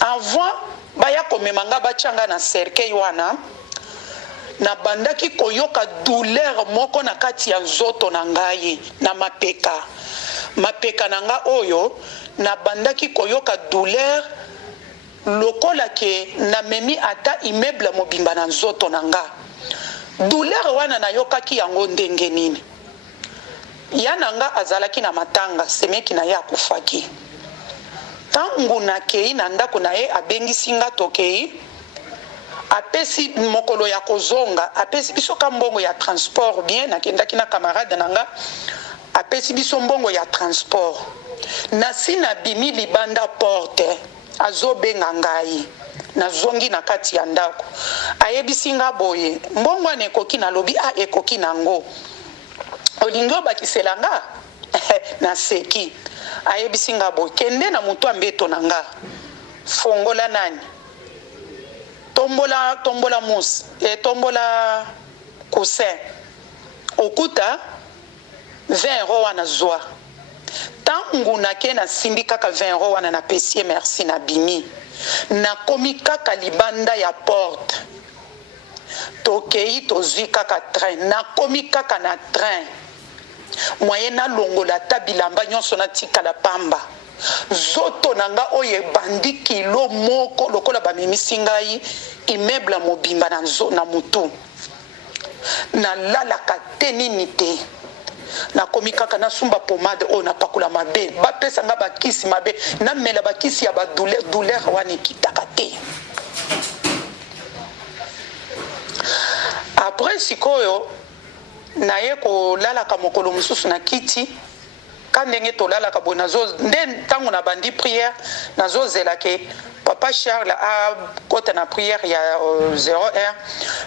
avant baya komema ngai batianga na cercueil wana na bandaki koyoka douleur moko na kati ya nzoto na ngai na mapeka na nga oyo na bandaki koyoka douleur lokola ke na memi ata immeuble mobimba na nzoto na nga douleur wana na yokaki yango ndenge nini ya na nga azalaki na matanga semeki na ye akufaki tangu na kei na ndako na ye abengisi nga tokei apesi mokolo ya kozonga apesi biso ka mbongo ya transport bien nakendaki na camarade nanga apesi biso mbongo ya transport nasi na bimi libanda porte azobenga ngai nazongi na kati ya ndako ayebisi nga boye mbongo ane ekoki nalobi ekoki nango olingi obakisela nga naseki ayebisi nga boye kende na moto ambeto na nga fongola nani tombola mousse tombola coussin okuta 20 € wana zwa tangu nake na simbi kaka 20 € wana na pesie merci na bimi na komi kaka libanda ya porte tokei tozwi kaka train na komi kaka na train moyen na longola ta bilamba nyonso na tikala pamba zoto nanga oye bandi kilo moko lokola bamemisi ngai immeuble mobimba na mutu na lalaka te nini te nakomi kaka nasumba pomade oyo napakula mabe bapesa nga bakisi mabe namela bakisi ya badouleur wana ekitaka te après sikoyo na ye kolalaka mokolo mosusu na kiti ka ndenge tolalaka boye nde ntango na bandi prière nazozela ke papa Charles akota na prière ya 0h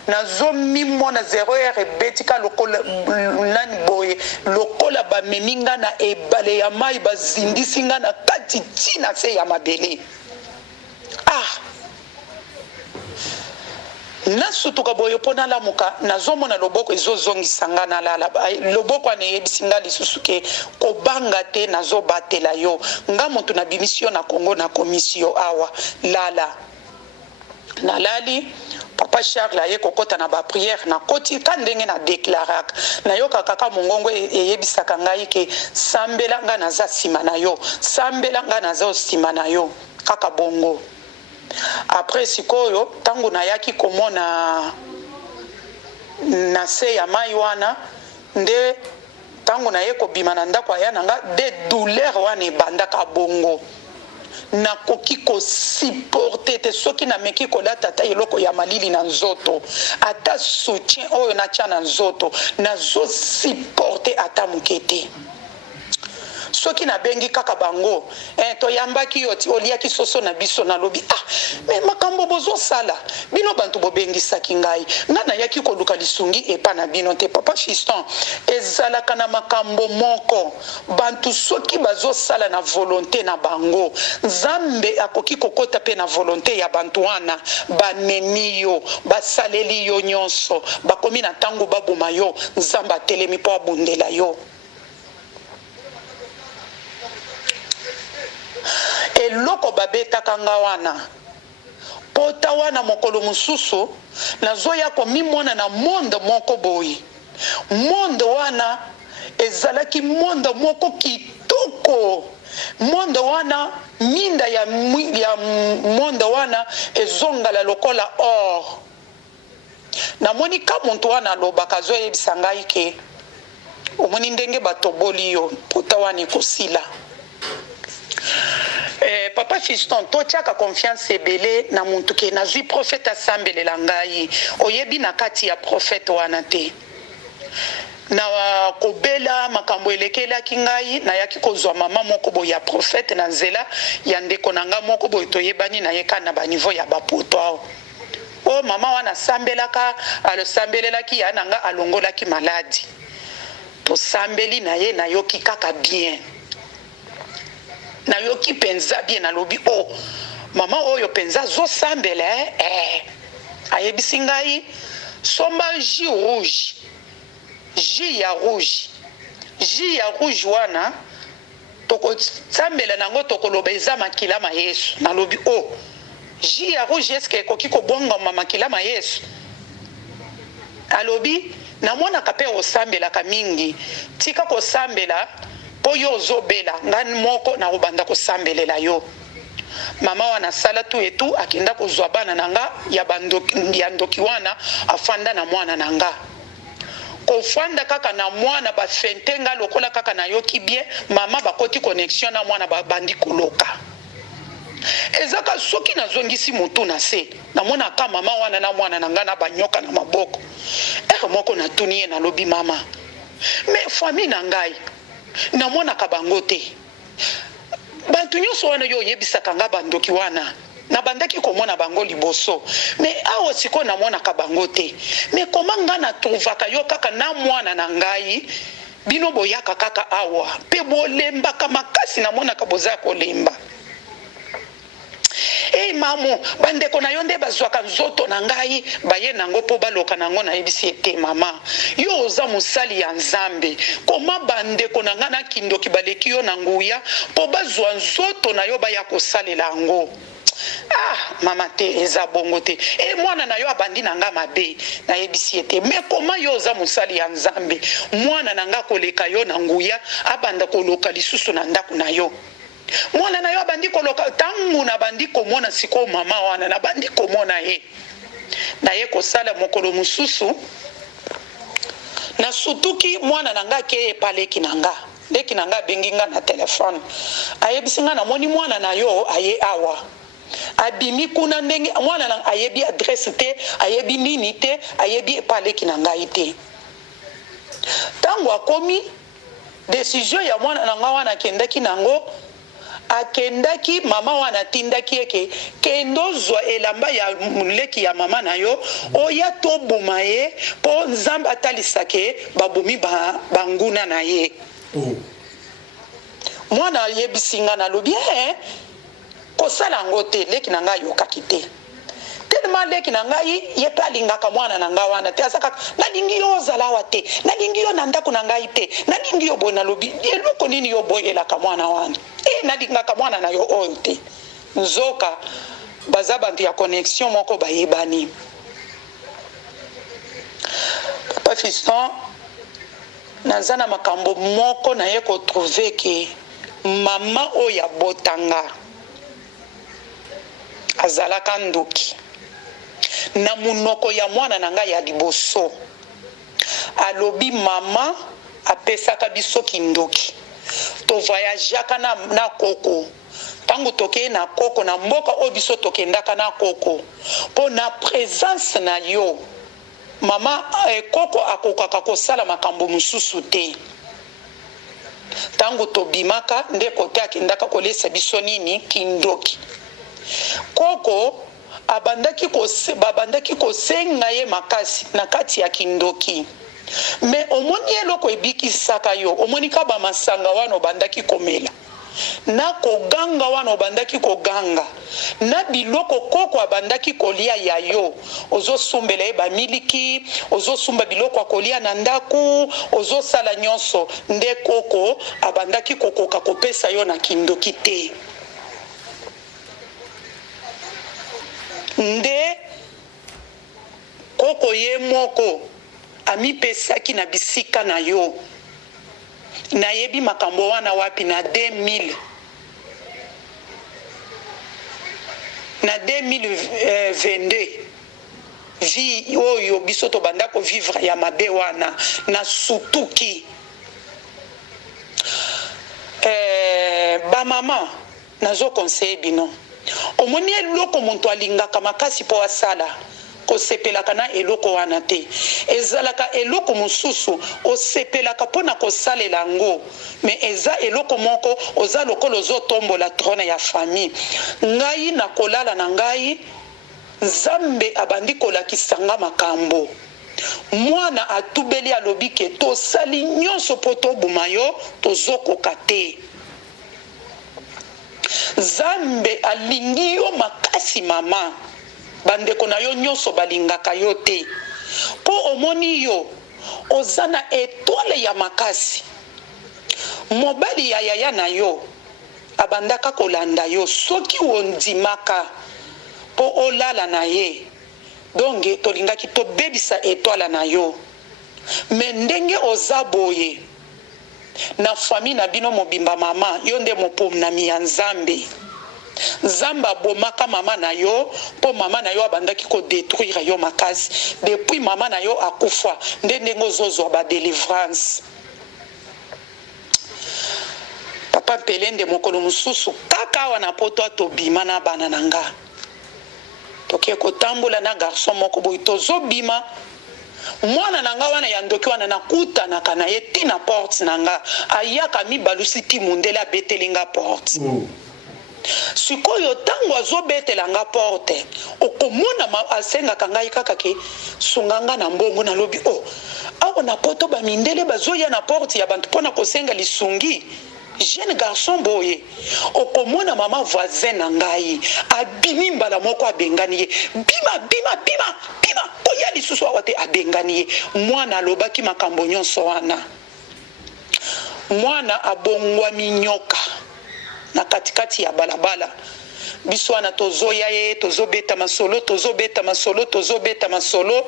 nazomimona 0h ebetika lokola nani boye lokola bameminga na ebale ya mai bazindisi nga na kati ntina se ya mabele nasutuka boye mpo nalamuka nazomona loboko ezozongisa nga nalala loboko aneyebisi nga lisusu ke kobanga te nazobatela yo nga motu nabimisi yo na Kongo na komisio awa lala nalali papa Charles aye kokota na baprière na koti ka ndenge na deklaraka nayoka kaka mongongo eyebisaka ngai ke sambela nga naza nsima na yo sambela nga naza nsima na yo kaka bongo. Après sikoyo tango nayaki komona na se ya mai wana nde tango naye kobima na ndako aya nanga de douleur wana ebandaka bongo nakoki kosupporte te soki nameki kolata ata eloko ya malili na nzoto ata soutien oyo natya na nzoto nazosupporte ata moke te soki nabengi kaka bango toyambaki yo ti oliaki soso na biso nalobi me makambo bozosala bino bantu bobengisaki ngai nga nayaki koluka lisungi epa na bino te papa Fiston ezalaka na makambo moko bantu soki bazosala na volonté na bango Nzambe akoki kokota pe na volonté ya bantu wana banemi yo basaleli yo nyonso bakomi na tango baboma yo Nzambe atelemi po abundela yo. Eloko babetaka nga wana pota wana mokolo mususu nazoya komimona na monde moko boyi monde wana ezalaki monde moko kitoko monde wana minda ya monde wana ezongala lokola or namoni ka muntu wana alobaka azoyebisa ngai ke omoni ndenge batoboli yo pota wana ekosila. Papa Fiston totiaka confiance ebele na muntu ke nazwi prophète asambelela ngai oyebi na kati ya prophète wana te na kobela makambo elekelaki ngai nayaki kozwa mama moko boye ya prophète na nzela ya ndeko na nga moko boye toyebani na ye kana ba niveau ya bapoto awo mama wana asambelaka alosambelelaki ya nanga alongolaki maladi tosambeli na ye nayoki kaka bien nayoki penza bien nalobi mama oyo penza zosambela ayebisi ngai somba jus rouge jus ya rouge wana tokosambela nango tokoloba eza makila ma Yesu nalobi jus ya rouge eske ekoki kobongama makila ma Yesu alobi namonaka mpe osambelaka mingi tika kosambela po yo ozobela ngani moko na kobanda kosambelela yo mama wana sala tu etu akenda kozwa bana nanga ya ndoki wana afanda na mwana nanga kofanda kaka na mwana bafentenga lokola kaka na yoki bien mama bakoti connexion na mwana babandi koloka ezaka soki nazongisi mutu na se namona ka mama wana na mwana nanga na banyoka na maboko moko natuni ye nalobi mama me famille na ngai namonaka bango te bantu nyonso wana yo oyebisaka nga bandoki wana nabandaki komona bango liboso me awa siko namonaka bango te me koma nga natruvaka yo kaka na mwana na ngai bino boyaka kaka awa mpe bolembaka makasi namonaka boza kolemba mamo bandeko na yo nde bazwaka nzoto na ngai baye nango po baloka nango nayebisi ete mama yo oza mosali ya Nzambe koma bandeko na nga na kindoki baleki yo na nguya po bazwa nzoto na yo baya kosalela yango mama te eza bongo te mwana na yo abandi na nga mabe nayebisi ete me koma yo oza mosali ya Nzambe mwana na nga koleka yo na nguya abanda koloka lisusu na ndako na yo mwana na yo abandi koloka tangu na bandi komona siko mama wana na bandi komona ye na ye kosala mokolo mususu na sutuki mwana na nga ke epaleki na nga leki na nga bengi nga na telefone ayebisi nga na moni mwana na yo aye awa abimi kuna ndenge mwana na ayebi adresse te ayebi nini te ayebi epaleki na ngai te Tango akomi décision ya mwana nanga wana kendaki nango akendaki mama wana tindaki eke kendo zwa elamba ya muleki ya mama na yo oya to boma ye po nzambe atalisake babomi banguna na ye. Mwana yebisinga na lobi kosala ngo te leki na ngai yokaki te. Tellement leki na ngai ye pe alingaka mwana na ngai wana te asaka nalingi yo ozala awa te nalingi yo na ndako na ngai te nalingi yo boye nalobi eloko nini yo boyelaka mwana wana nalingaka mwana na yo oyo te. Nzoka baza bantu ya connexion moko bayebani. Papa Fiston naza na makambo moko na ye kotrouve ke mama oyo abotanga azalaka ndoki na munoko ya mwana na ngai ya liboso alobi mama apesaka biso kindoki to voyageaka na koko tango tokeye na koko na mboka oyo biso tokendaka na koko po na présence na yo mama koko akokaka kosala makambo mosusu te. Tango tobimaka nde kote akendaka kolesa biso nini kindoki. Koko babandaki kosenga ye makasi na kati ya kindoki. Me omoni eloko ebikisaka yo omoni ka bamasanga wana obandaki komela na koganga wana obandaki koganga na biloko koko abandaki kolia ya yo ozosumbela ye bamiliki ozosumba biloko akolia na ndaku ozosala nyonso nde koko abandaki kokoka kopesa yo na kindoki te. Nde koko ye moko amipesaki na bisika na yo nayebi makambo wana wapi na 2000 na 2022 vi oyo biso tobanda ko vivre ya mabe wana na sutuki ba mama nazo conseiller bino omoni eloko muntu alingaka makasi po asala kosepelaka na eloko wana te ezalaka eloko mosusu osepelaka mpona kosalela ngo me eza eloko moko oza lokolo ozotombola trone ya famille. Ngai na kolala na ngai Nzambe abandi kolakisanga makambo mwana atubeli alobi ke tosali nyonso po tobuma yo tozokoka te. Nzambe alingi yo makasi mama bandeko na yo nyonso balingaka yo te po omoni yo ozana etwale ya makasi mobali ya yaya na yo abandaka kolanda yo soki ondimaka po olala na ye donge tolingaki tobebisa etwala na yo me ndenge oza boye na famille na bino mobimba mama yo nde moponami ya Nzambe. Nzambe abomaka mama na yo po mama na yo abandaki ko détruire yo makasi depuis mama na yo akufa nde ndenge ozozwa ba délivrance. Papa Pelende mokolo mususu kaka wana poto atobima na bana nanga toke kotambola na garçon moko boy tozobima mwana nanga wana ya ndoki wana nakuta na kana ye tina porte nanga ayaka mibalusi ti mundele abetelinga porte. Sikoyo tango azobetela nga porte okomona asengaka ngai kaka ke sunganga na mbongo na lobi awa na poto bamindele bazoya na porte ya bantu pona kosenga lisungi jeune garçon boye okomona mama voisin na ngai abimi mbala moko abengani ye bima koya lisusu awa te abengani ye mwana alobaki makambo nyonso wana mwana abongwami nyoka na katikati ya balabala biso wana tozoya ye tozobeta masolo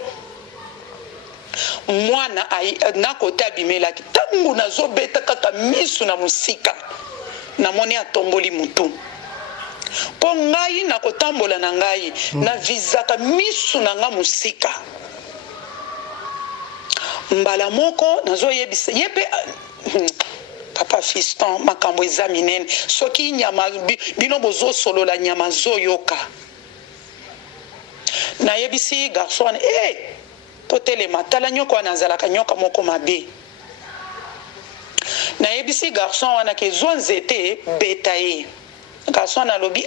mwana na kota bimelaki tangu nazobeta kaka misu na musika namoni atomboli mutu po ngai na kotambola na ngai na vizaka misu na nga musika mbala moko nazoyebisa yepe Papa Fiston makambo eza minene soki nyama bino bozo solola nyama zoyoka na yebisi garçon totelema tala nyoka nazalaka nyoka moko mabe na yebisi garçon wana ke zwa nzete beta ye. Garçon na lobi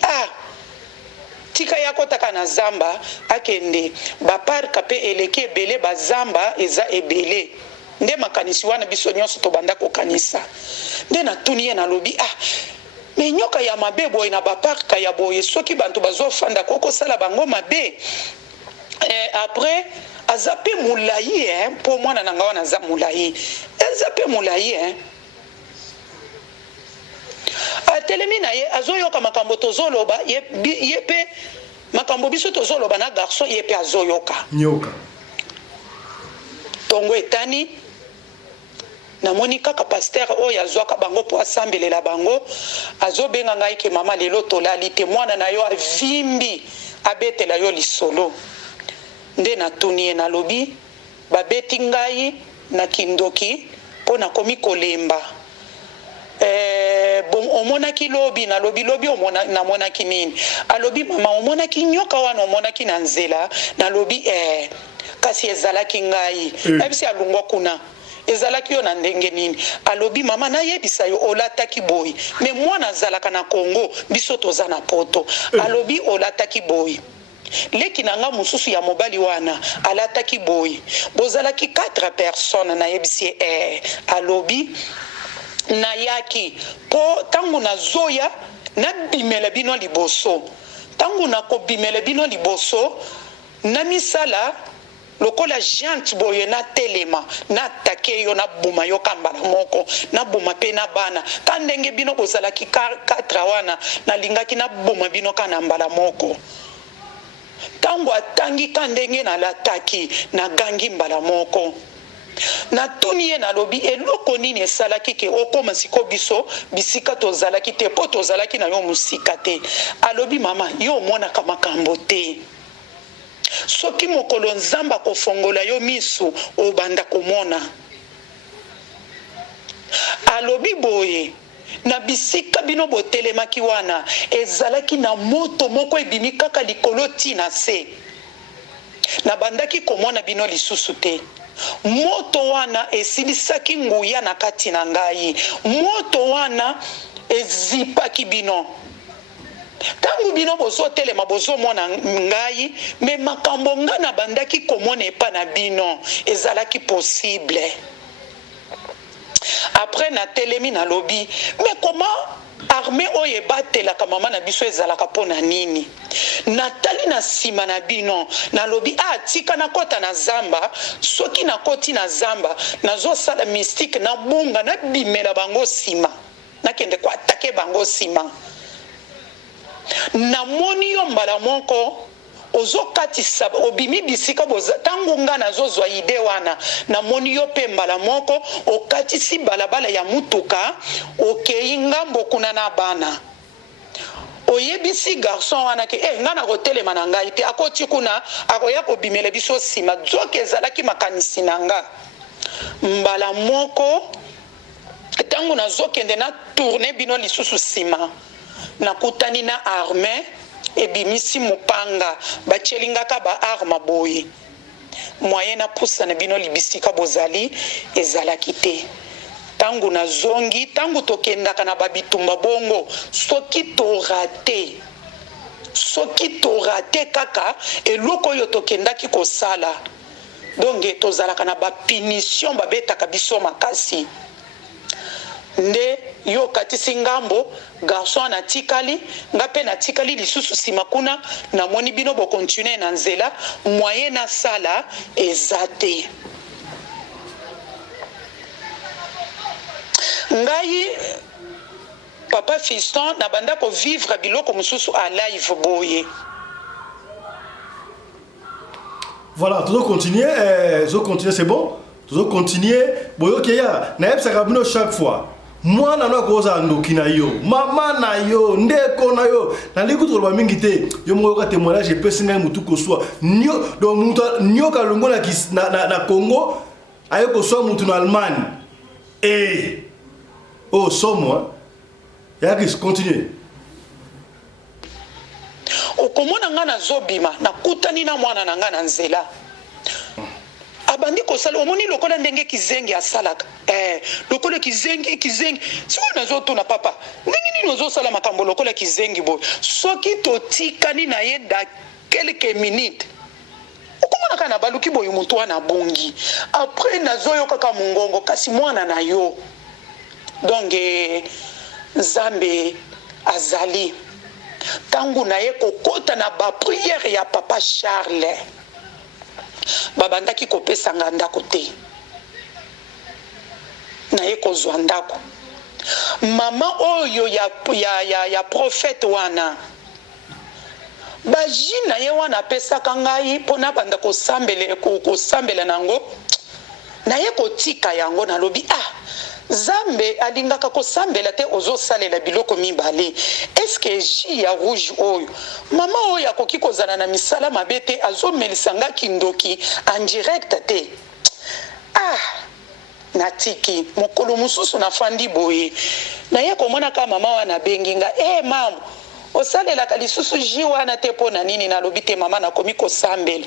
tika yako taka na zamba akende ba parka pe eleke ebele ba zamba eza ebele. Nde makanisi wana biso nyonso to banda ko kanisa. Nde na tuni ye na lobi me nyoka ya mabe boye na ba parka ya boye soki bantu bazo fanda koko sala bango mabe. Après azape moulayi pour moi na nga wana za moulayi. Azape moulayi atelemi na ye azoyoka makambo tozoloba ye pe makambo biso tozoloba na garçon ye pe azoyoka nyoka tongo etani namoni kaka pasteur oyo azwaka bango po asambelela bango azobenga ngai ke mama lelo tolali te mwana na yo avimbi abetela yo lisolo nde natuni ye nalobi babeti ngai na kindoki mpo nakomi kolemba bon omonaki lobi na lobi namonaki nini alobi mama omonaki nyoka wana omonaki na nzela na lobi kasi ezalaki ngai ebisi alungwa kuna ezalaki yo na ndenge nini alobi mama nayebisa yo olataki boyi me mwana azalaka na Congo biso toza na poto alobi olataki boyi leki nanga mususu ya mobali wana alataki boyi bozalaki 4 personnes nayebisi alobi na yaki po tangu na zoya na bimela bino liboso tangu na ko bimela bino liboso na misala lokola gente boye na telema na take yo na buma yo kambala moko na buma pe na bana kandenge bino bozalaki 4 wana na lingaki na buma bino kana mbala moko tangu atangi kandenge na lataki na gangi mbala moko na tuni ye na lobi eloko nini esalaki ke okoma siko biso bisika tozalaki te po tozalaki na yo musika te alobi mama yo omonaka makambo te soki mokolo nzamba kofongola yo misu obanda komona alobi boye na bisika bino botelemaki wana ezalaki na moto moko ebimi kaka likolo tina se na bandaki komona bino lisusu te moto wana esilisaki nguya na kati na ngai moto wana ezipaki bino tangu bino bozotelema bozomona ngai me makambo nga na bandaki komona epa na bino ezalaki possible après na telemi na lobi mais comment armée oyo ebatelaka mama na biso ezalaka mpona nini natali na nsima na bino nalobi tika nakota na zamba soki nakoti na zamba nazosala mystique nabunga nabimela bango nsima nakende koatake bango nsima namoni yo mbala moko ozokatisa obimi bisika tangu nga nazozwa ide wana namoni yo pe mbala moko okatisi balabala ya mutuka okei ngambo kuna na bana oyebisi garçon wana ke nga na kotelema na ngai te akoti kuna akoya kobimela biso nsima zoke ezalaki makanisi na nga mbala moko tangu nazokende na tourne bino lisusu nsima nakutani na armée ebimisi mopanga bachelingaka ba arma boye moyen na pusa na bino libisika bozali ezalaki te tangu na zongi tangu tokendaka na babitumba bongo soki torate kaka eloko oyo tokendaki kosala donge tozalaka na bapunition babetaka biso makasi nde yo katisi ngambo garçon na tikali ngape na tikali lisusu nsima kuna namoni bino bokontinue na nzela moyen na sala ezate ngai papa fiston na banda ko vivre biloko mususu a live boye. Voilà, toujours continuer, c'est bon. Toujours continuer. Boyo keya, na yeb sakabino chaque fois. Moi na koza ndoki na yo, mama na yo, ndeko na yo. Na liku to ba mingi te. Yo mo ka témoignage pesi ngai mutu ko so. Nyo do mutu nyo ka longo na Congo, ayo ko so mutu na Allemagne. Oh, somo. Ya kis continue. Okomona nga na zobima na kutani na mwana na nga na nzela abandi kosala omoni lokola ndenge kizengi asalaka lokola kizengi si on azotuna papa ndenge nini ozosala makambo lokola kizengi boy soki totikani na ye da quelques minutes okomona kana baluki boy mutu wana bungi après nazoyoka ka mungongo kasi mwana na yo donc Nzambe azali tangu na ye kokota na ba prière ya papa Charles babandaki kopesa nga ndako te na ye kozwa ndako mama oyo ya prophète wana baji na ye wana apesaka ngai mpona banda kosambela nango na ye kotika yango nalobi Zambe alingaka kosambela te ozosalela biloko mibale eske ji ya rouge oyo mama oyo akoki kozana na misala mabe te azomelisa nga kindoki en direct te natiki mokolo mosusu nafandi boye naye komona ka mama wana bengi nga mama osalelaka lisusu ji wana te mpo na nini nalobi te mama nakomi kosambela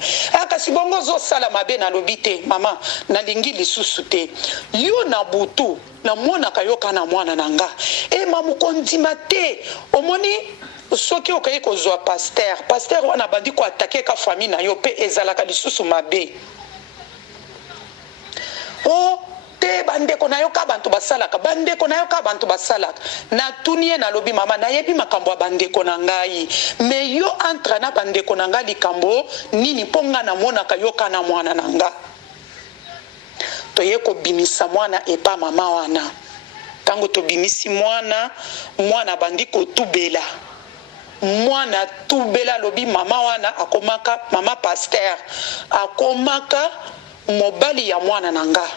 kasi bongo ozosala mabe nalobi te mama nalingi lisusu te yo na butu namonaka yoka na mwana na nga mama kondima te omoni soki okayi kozwa paster wana bandi koatake ka famille na yo mpe ezalaka lisusu mabe te bandeko na yo ka bantu basalaka na tunie na lobi mama nayebi makambo ya bandeko na ngai me yo entre na bandeko na ngai likambo nini mpo nga namonaka yo ka na mwana na nga toye kobimisa mwana epa mama wana tango tobimisi mwana bandi kotubela mwana tubela lobi mama wana akomaka mama pasteur akomaka mobali ya mwana nanga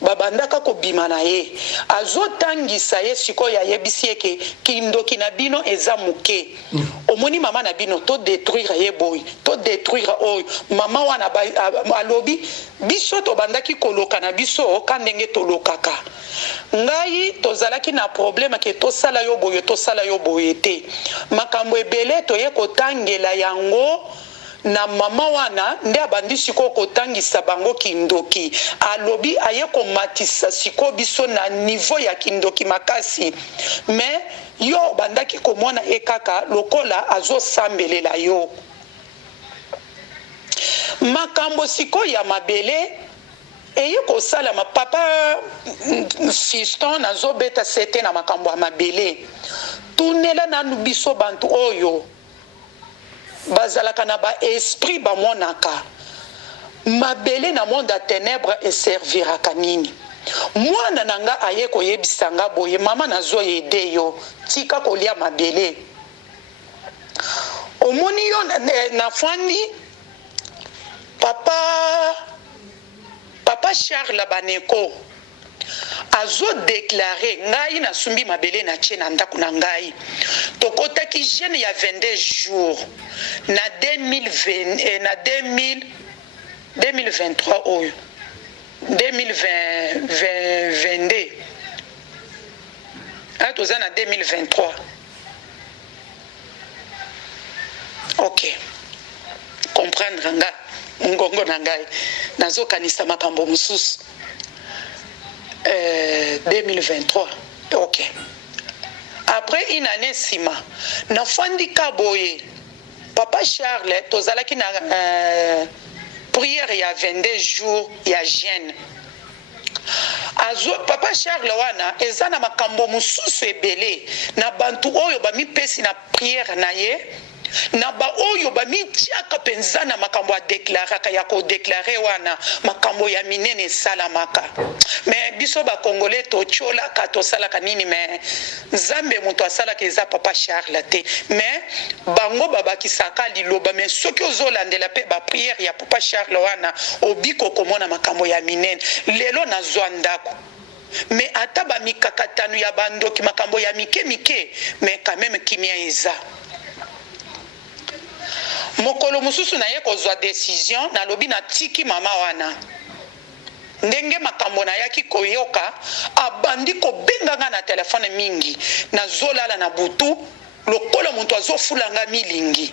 babandaka kobima na ye azotangisa ye sikoyo ayebisi eke kindoki na bino eza muke omoni mama na bino to détruire ye boy to détruire oyo mama wana alobi biso tobandaki koloka na biso ka ndenge tolokaka ngai tozalaki na problème ke tosala yo boye te makambo ebele toye kotangela yango na mama wana nde abandi siko kotangisa bango kindoki alobi aye komatisa siko biso na niveau ya kindoki makasi me yo bandaki komona ekaka lokola azosambelela yo makambo siko ya mabele eye kosala papa fiston nazobeta sete na makambo ya mabele tunela nanu biso bantu oyo bazalaka na ba esprit bamonaka mabele na monde ya ténèbre eserviraka nini mwana nanga aye koyebisa nga boye mama nazoyede yo tika kolia mabele omoni yo na fandi papa Charles Baneko azo déclaré ngai na sumbi mabele na tie na ndako na ngai tokotaki jeune ya 22 jours na 2023 oyo 2022 toza na 2023 ok comprendre nga ngongo na ngai nazokanisa makambo mosusu 2023 ok après une année sima na fandi kaboye papa Charles tozalaki na prière ya 22 jours ya jeûne papa Charles wana eza na makambo mosusu ebele na bantu oyo bamipesi na prière na ye na ba oyo bamitiaka penza na makambo ya deklaraka ya kodeklare wana makambo ya minene esalamaka me biso bakongole tocholaka tosalaka nini me nzambe moto asalaka eza papa Charles te me bango babakisaka liloba me soki ozolandela mpe bapriere ya papa Charles wana obiko komona makambo ya minene lelo nazwa ndako me ata bamikakatano ya bandoki makambo ya mike me quand même kimia eza mokolo mususu na ye kozwa décision na lobi na tiki mama wana ndenge makambo na yaki koyoka abandi kobenganga na telefone mingi na zolala na butu lokola muntu azofulanga milingi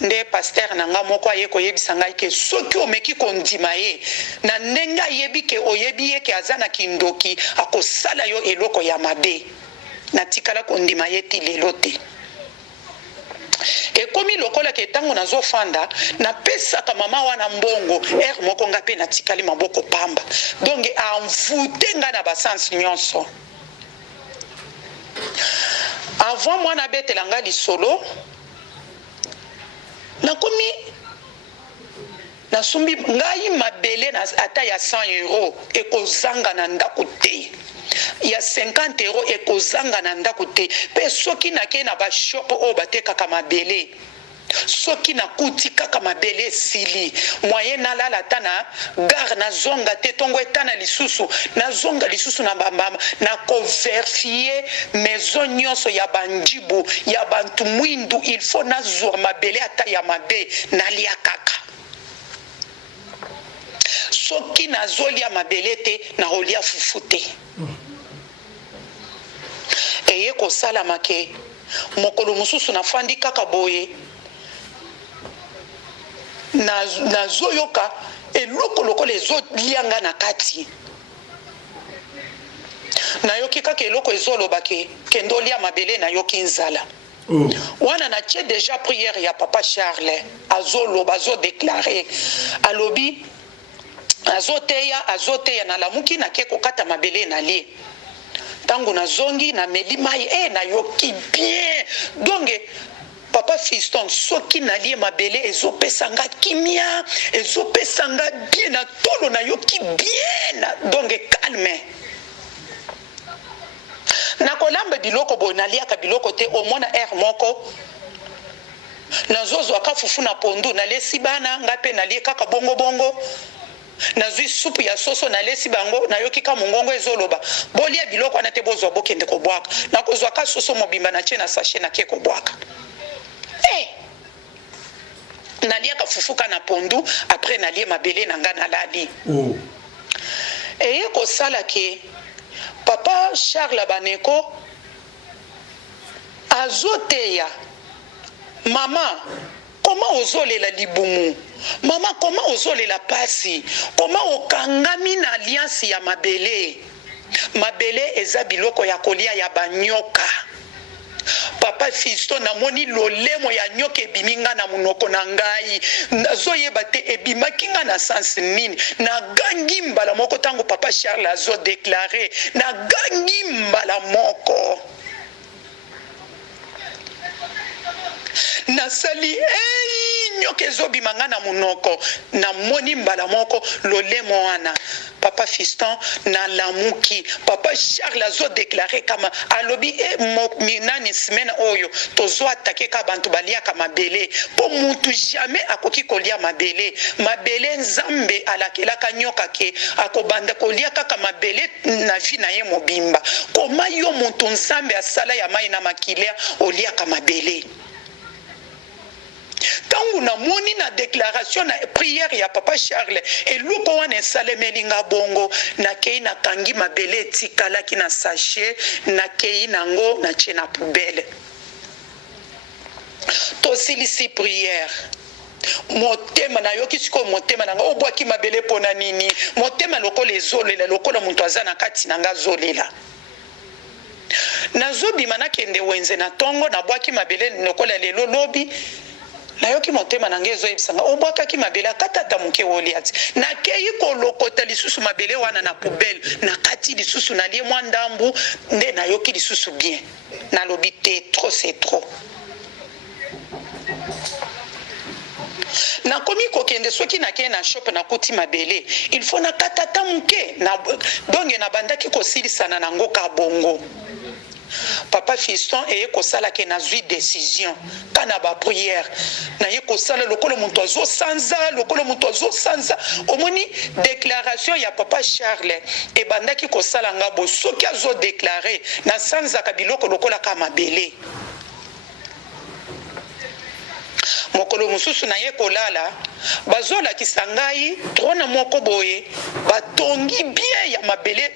nde pasteur nanga moko aye koyebisa ngai ke soki omeki kondima ye na ndenge ayebi ke oyebi ye ke aza na kindoki akosala yo eloko ya mabe natikala kondima ye ti lelo te ekomi lokola ke ntango nazofanda napesaka mama wana mbongo ere moko nga mpe natikali maboko pamba donc anvute nga na basansi nyonso avant mwana abetela nga lisolo nakomi nasumbi ngai mabele na ata ya 100 € ekozanga na ndako te ya 50 € ekozanga na ndako te pe soki nake na bashop oyo batekaka mabele soki nakuti kaka mabele esili moyen nalala ata na gare nazonga te ntongo etana lisusu nazonga lisusu na bambama nakoverifie maison nyonso ya banjibu ya bantu mwindu il faut nazwa mabele ata ya mabe nalia kaka soki nazolia mabele te nakolia fufu te eye kosalama ke mokolo mosusu nafandi kaka boye nazoyoka eloko lokola ezolianga na kati nayoki kaka eloko ezoloba ke kende olia mabele nayoki nzala wana natie déjà prière ya papa Charles azoloba azodeklare alobi azoteya nalamuki nake kokata mabele nalie tango nazongi na meli mai nayoki bien donc papa Fiston soki nalie mabele ezopesanga kimia ezopesanga bien na tolo nayoki bien donc calme nakolamba biloko boye naliaka biloko te omona air moko nazozwaka fufu na pondu nalesi bana nga mpe nalie kaka bongo nazwi supu ya soso nalesi bango nayoki ka mongongo ezoloba bolia biloko wana te bozwa bokende kobwaka nakozwa ka soso mobimba na tie na sachet nake kobwaka naliaka fufuka na pondu après nalie mabele na nga nalali eye kosala ke papa Charles Baneko azoteya mama comment ozolela libumu mama comment ozolela pasi comment okangami na alliance ya mabele eza biloko ya kolia ya banyoka papa Fiston namoni lolemo ya nyoka ebiminga na munoko na ngai nazoyeba te ebimaki nga na sansi nini nagangi mbala moko tango papa Charles azodeklare nagangi mbala moko nasali nyoka ezobimanga na munoko namoni mbala moko lolemo wana papa Fiston na lamuki papa Charles azodeklare kama alobi minani semaine oyo tozo atake ka bantu baliaka mabele po mutu jamais akoki kolia mabele nzambe alakelaka nyoka ke akobanda kolia kaka mabele na vi na ye mobimba koma yo mutu nzambe asala ya mai na makilea oliaka mabele tangu namoni na déclaration na prière ya papa Charles eloko wana esalemeli nga bongo nakei nakangi mabele etikalaki na sachet nakei nango natie na poubelle tosilisi prière motema nayoki sikoyo motema nanga obwaki mabele mpona nini motema lokola ezolela lokola muntu aza na kati nanga azolela nazobima nakende wenze na tongo nabwaki mabele lokola lelo lobi nayoki motema nange ezoyebisanga obwakaki mabele akatata moke wolia ti nakei kolokota lisusu mabele wana na poubelle nakati lisusu nalie mwa ndambu nde nayoki lisusu bien nalobi te trop c'est trop nakomi kokende soki nakei na shop nakuti mabele il faut nakatata moke donge nabandaki kosilisana nango ka bongo papa Fiston eye kosala ke nazwi décision kana ba prière na ye kosala lokolo muntu azosanza omoni déclaration ya papa Charles e bandaki kosala ngabo soki azo déclarer na sanzaka biloko lokola ka mabele mokolo mosusu na ye kolala bazolakisa ngai trona moko boye batongi bien ya mabele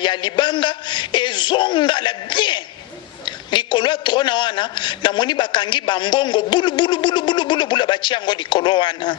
ya libanga ezongala bien likolo ya trona wana namoni bakangi bambongo bulu batia yango likolo wana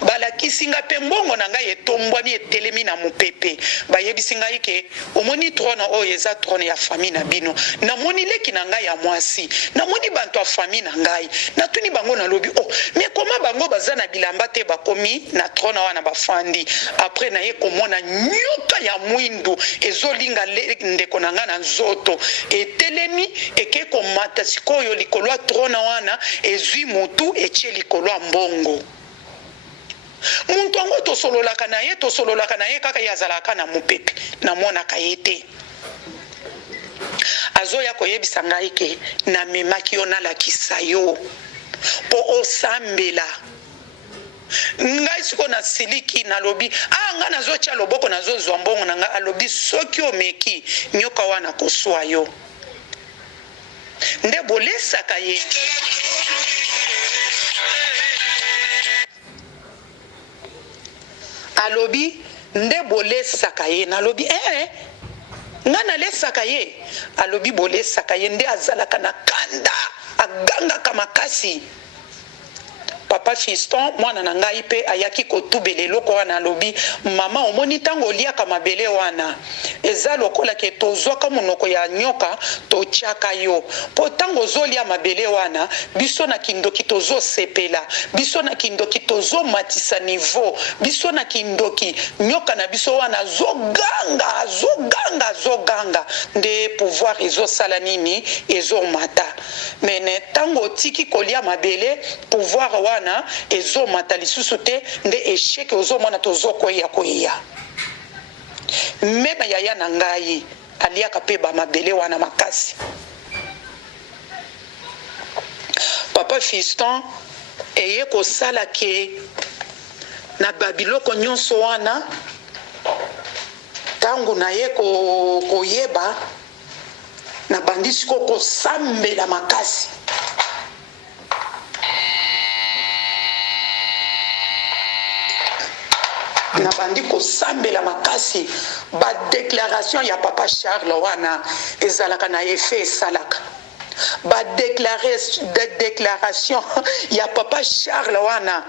balakisi nga mpe mbongo na ngai etombwami etelemi na mopepe bayebisi ngai ke omoni trone oyo eza trone ya fami na bino namoni leki na ngai ya mwasi namoni banto ya fami na ngai natuni bango nalobi me koma bango baza na bilamba te bakomi na trone wana bafandi apres naye komona nyoka ya mwindu ezolinga ndeko na ngai na nzoto etelemi eke komata sikoyo likolo ya trone wana ezwi mutu etie likolo ya mbongo muntu ango tosololaka na ye kaka ye azalaka na mopepe namonaka ye te azoya koyebisa ngai ke namemaki yo nalakisa yo mpo osambela ngai siko nasiliki nalobi ngai nazotia loboko nazozwa mbongo na ngai alobi soki omeki nyoka wana koswa yo nde bolesaka ye alobi nde bolesaka ye nalobi nga nalesaka ye alobi bolesaka ye nde azalaka na kanda agangaka makasi papa Fiston mwana na ngai pe ayaki kotubela eloko wana alobi mama omoni ntango oliaka mabele wana eza lokola ke tozwaka monoko ya nyoka totiaka yo mpo ntango ozolia mabele wana biso na kindoki tozosepela biso na kindoki tozomatisa nivo biso na kindoki nyoka na biso wana azoganga nde pouvoir ezosala nini ezomata mene ntango otiki kolia mabele pouvoir wana ezomata lisusu te nde esheke ozomona tozokoya mema yaya na ngai aliaka pe bamabele wana makasi papa Fiston eye kosala ke na babiloko nyonso wana ntango na ye koyeba na bandisi kosambela makasi na bandi kosambela makasi badéclaration ya papa Charles wana ezalaka na efe esalaka déclaration ya papa Charles wana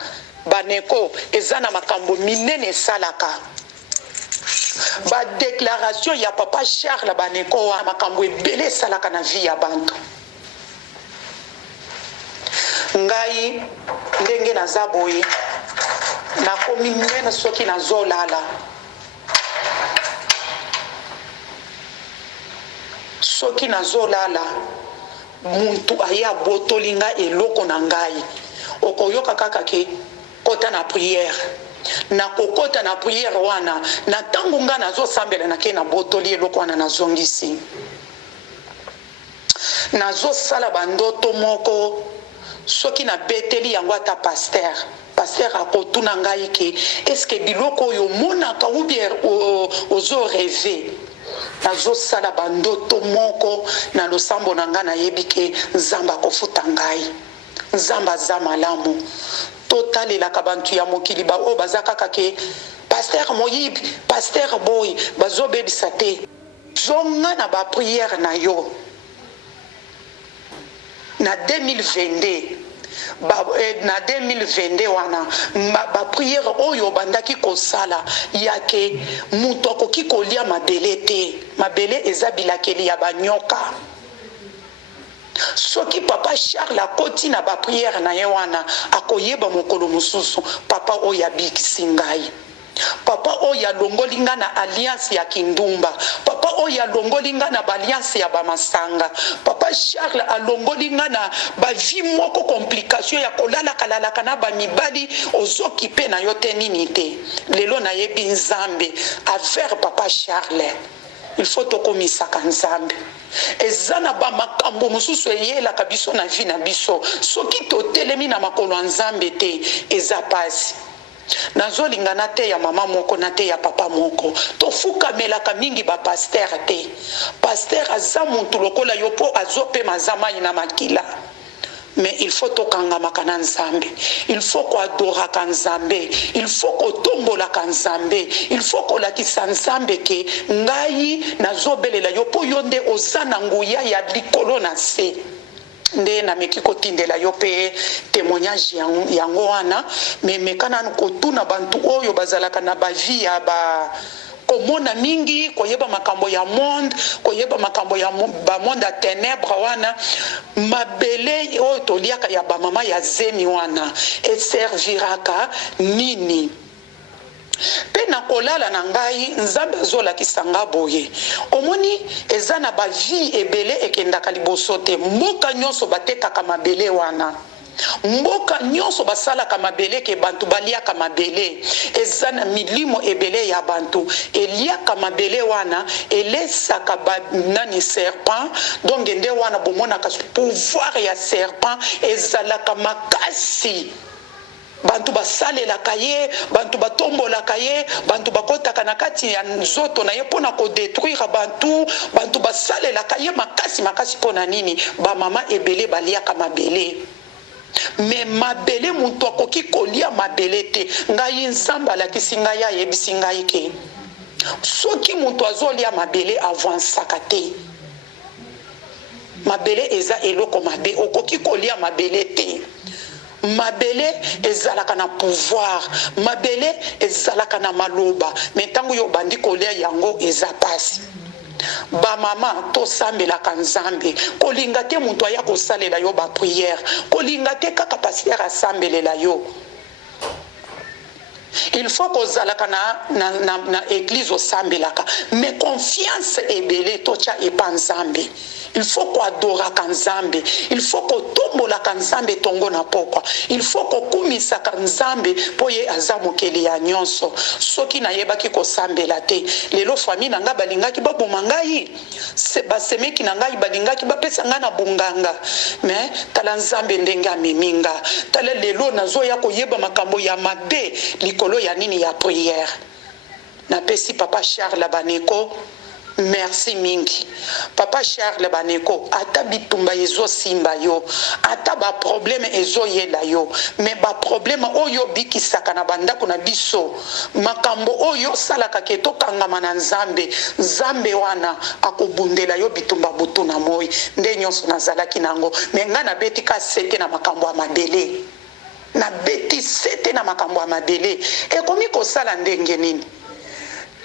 baneko eza na makambo minene esalaka déclaration ya papa Charles baneko wana makambo ebele esalaka na vie ya bantu ngai ndenge naza boye nakomi mena soki nazolala muntu aya botolinga eloko na ngai okoyoka kaka ke kota na prière na kokota na prière wana na tango nga nazosambela na ke na botoli eloko wana nazongisi nazosala bandoto moko soki na beteli yango ata pasteur akotuna ngai ke eske biloko oyo monaka ou bien ozo rêver nazosala bandoto moko na losambo na ngai nayebi ke nzambe akofuta ngai nzambe aza malamu totalelaka bantu ya mokili oyo baza kaka ke pasteur moyibi pasteur boy bazobebisa te zonga na bapriere na yo na 2022 na 2022 wana bapriere oyo bandaki kosala yake mutu akoki kolia mabele te mabele eza bilakeli ya banyoka soki papa Charles akoti na bapriere na ye wana akoyeba mokolo mosusu papa oyo abikisi ngai papa oyo alongoli nga na alliance ya kindumba papa oyo alongoli nga na baalliance ya bamasanga papa Charles alongoli nga na bavi moko complication ya kolalaka na bamibali ozokipe na yo te nini te lelo nayebi nzambe avers papa Charles il faut tokomisaka nzambe eza na bamakambo mosusu eyelaka biso na vi na biso soki totelemi na makolo ya nzambe te eza pasi nazolingana te ya mama moko na te ya papa moko tofukamelaka mingi bapaster te paster aza muntu lokola yo mpo azopema aza mai na makila mais il faut tokangamaka na nzambe, il faut koadoraka nzambe, il faut kotombolaka nzambe, il faut kolakisa nzambe ke ngai nazobelela yo po yo nde oza na nguya ya likolo na se. Nde na meki kotindela yo pe témoignage yango wana me mekana kotuna bantu oyo bazalaka na bavi ya ba komona mingi koyeba makambo ya monde, koyeba makambo ya ba monde ya ténèbres wana mabele oyo toliaka ya ba mama ya zemi wana et serviraka nini. Pe na kolala na ngai nzambe azolakisa nga boye omoni eza na bavi ebele ekendaka liboso te. Mboka nyonso batekaka mabele wana, mboka nyonso basalaka mabele ke bantu baliaka mabele, eza na milimo ebele ya bantu eliaka mabele wana elesaka nani serpent. Donc nde wana bomonaka pouvoir ya serpent ezalaka makasi. Bantu basalelaka ye, bantu batombolaka ye, bantu bakotaka na kati ya nzoto na ye pona ko détruire bantu, bantu basalelaka ye makasi pona nini ba mama ebele baliaka mabele. Me mabele muntu akoki kolia mabele te. Ngai nzamba alakisi ngai ayebisi ngai ke soki muntu azolia mabele avansaka te. Mabele eza eloko mabe, okoki kolia mabele te. Mabele ezalaka na pouvoir, mabele ezalaka na maloba, mais tango yo bandi kolia yango eza pasi. Ba mama to sambelaka nzambe, kolinga te muntu aya kosalela yo ba prière, kolinga te kaka pasteur asambelela yo. Il faut kozalaka na église osambelaka, mais confiance ebele tocha epa nzambe. Il faut koadoraka nzambe, il faut kotombolaka nzambe tongo na pokwa, il faut kokumisaka nzambe po ye aza mokeli ya nyonso. Soki nayebaki kosambela te, lelo famille na nga balingaki baboma ngai, basemeki na ngai balingaki bapesa nga na bunganga, mais tala nzambe ndenge ameminga. Tala lelo nazoya koyeba makambo ya mabe likolo ya nini ya prière. Napesi papa Charles Baneko merci mingi. Papa Charles Baneko ata bitumba ezo simba yo, ata ba problème ezo yela yo, mais ba problème oyo bikisaka na bandako na biso makambo oyo salaka keto kangama na nzambe, nzambe wana akobundela yo bitumba butu na moi nde nyonso nazalaki nango. Mais nga na beti ka sete na makambo ya mabele, na beti sete na makambo ya mabele ekomi kosala ndenge nini.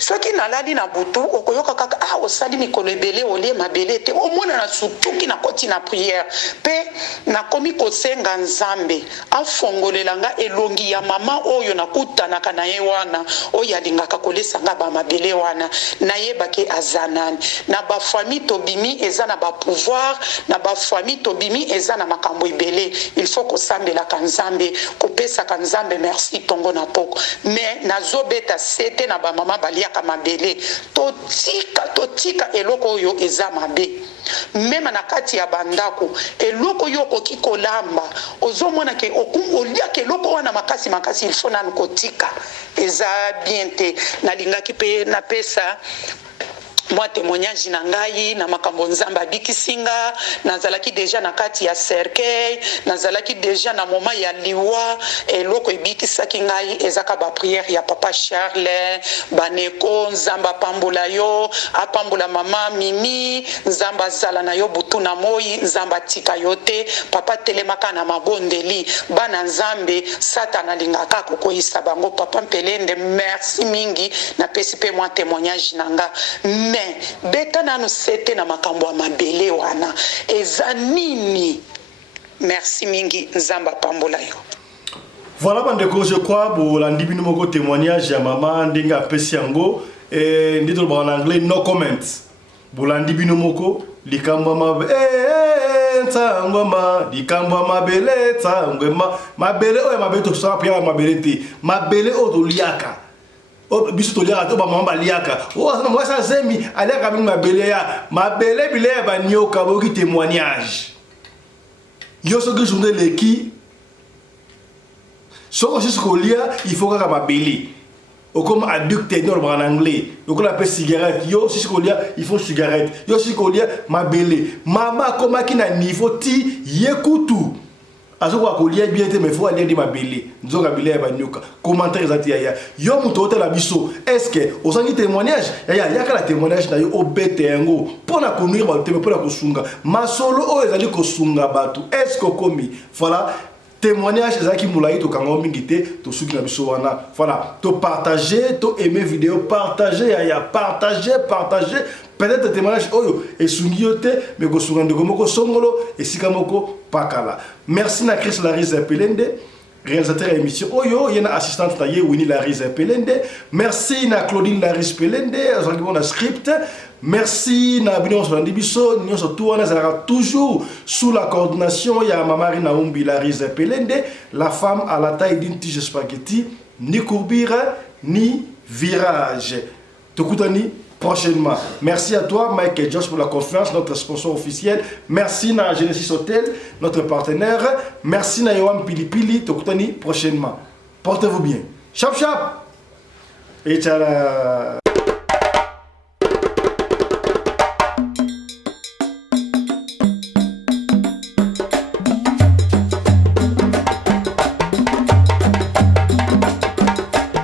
Soki nalali na butu okoyoka kaka osali mikolo ebele olie mabele te, omona na sutuki na koti na prière pe nakomi kosenga nzambe afongolela nga elongi ya mama oyo nakutanaka na ye wana oyo alingaka kolesa nga ba mabele wana nayebaki azanani. Na ba famille tobimi eza na ba pouvoir, na ba famille tobimi eza na makambo ebele. Il faut kosambelaka nzambe, kopesaka nzambe merci tongo na poko. Mais nazobeta sete na ba mama balia mabele totika eloko oyo eza mabe. Même na kati ya bandako eloko yo koki kolamba ozomona ke olia ke eloko wana makasi il faut nanu kotika eza bien te. Nalingaki pe na pesa moi témoignage na ngai na makambo nzamba bikisinga, nazalaki déjà na kati ya cercueil, nazalaki déjà na moment ya liwa eloko ebikisaki ngai ezaka ba prière ya papa Charles Baneko. Nzamba pambola yo, apambola mama Mimi, nzamba zala na yo butu na moi, nzamba tika yote papa telemaka na mabondeli bana nzambe satana lingaka kokoyisa bango. Papa Mpelende merci mingi na pesi pe moi témoignage nanga. Beta nanu sete na makambo ya mabele wana eza nini. Merci mingi nzamba pambola yo. Voilà bandeko, je crois bolandi bino moko témoignage ya mama ndenge apesi yango ndito ba en anglais no comments. Bolandi bino moko likambo mabe tsangoma likambo mabele tsangoma mabele oya mabele to sa pia mabele te mabele o to liaka biso to liaka to ba mama liaka na mwasa zemi aliaka mingi mabele ya mabele bile ya banyoka boki témoignage yo so que journée leki so que jusqu'au lia il faut que mabele ou comme adducte en anglais donc on appelle cigarette yo si lia il faut cigarette yo si lia mabele mama comme qui na niveau ti yekutu azoka kolia bien te mais faut aller di mabele nzoka bile ya banyoka commentaire ezati ya yo muto hôtel abiso est-ce que osangi témoignage ya kala témoignage na yo obete yango pona konuire ba te pona kosunga masolo o ezali kosunga batu est-ce que komi voilà témoignage ezaki moulayi to kango mingi te to suki na biso wana voilà to partager to aimer vidéo partager ya partager peut-être témoignage oyo esungi yo te mais ko sunga ndeko moko songolo esika moko pakala merci na Chris Larise Pelende réalisateur de l'émission oyo yena assistante na ye Winnie Larise Pelende merci na Claudine Larise Pelende azangi bon script merci na bino solandi biso nyonso towana zara toujours sous la coordination ya Mamari Naumbi Larise Pelende la femme à la taille d'une tige spaghetti ni courbure ni virage tokutani prochainement. Merci à toi, Mike et Josh, pour la confiance, notre sponsor officiel. Merci à Genesis Hotel, notre partenaire. Merci à Yoam Pilipili, Tokutani, prochainement. Portez-vous bien. Chap chap! Et tchala!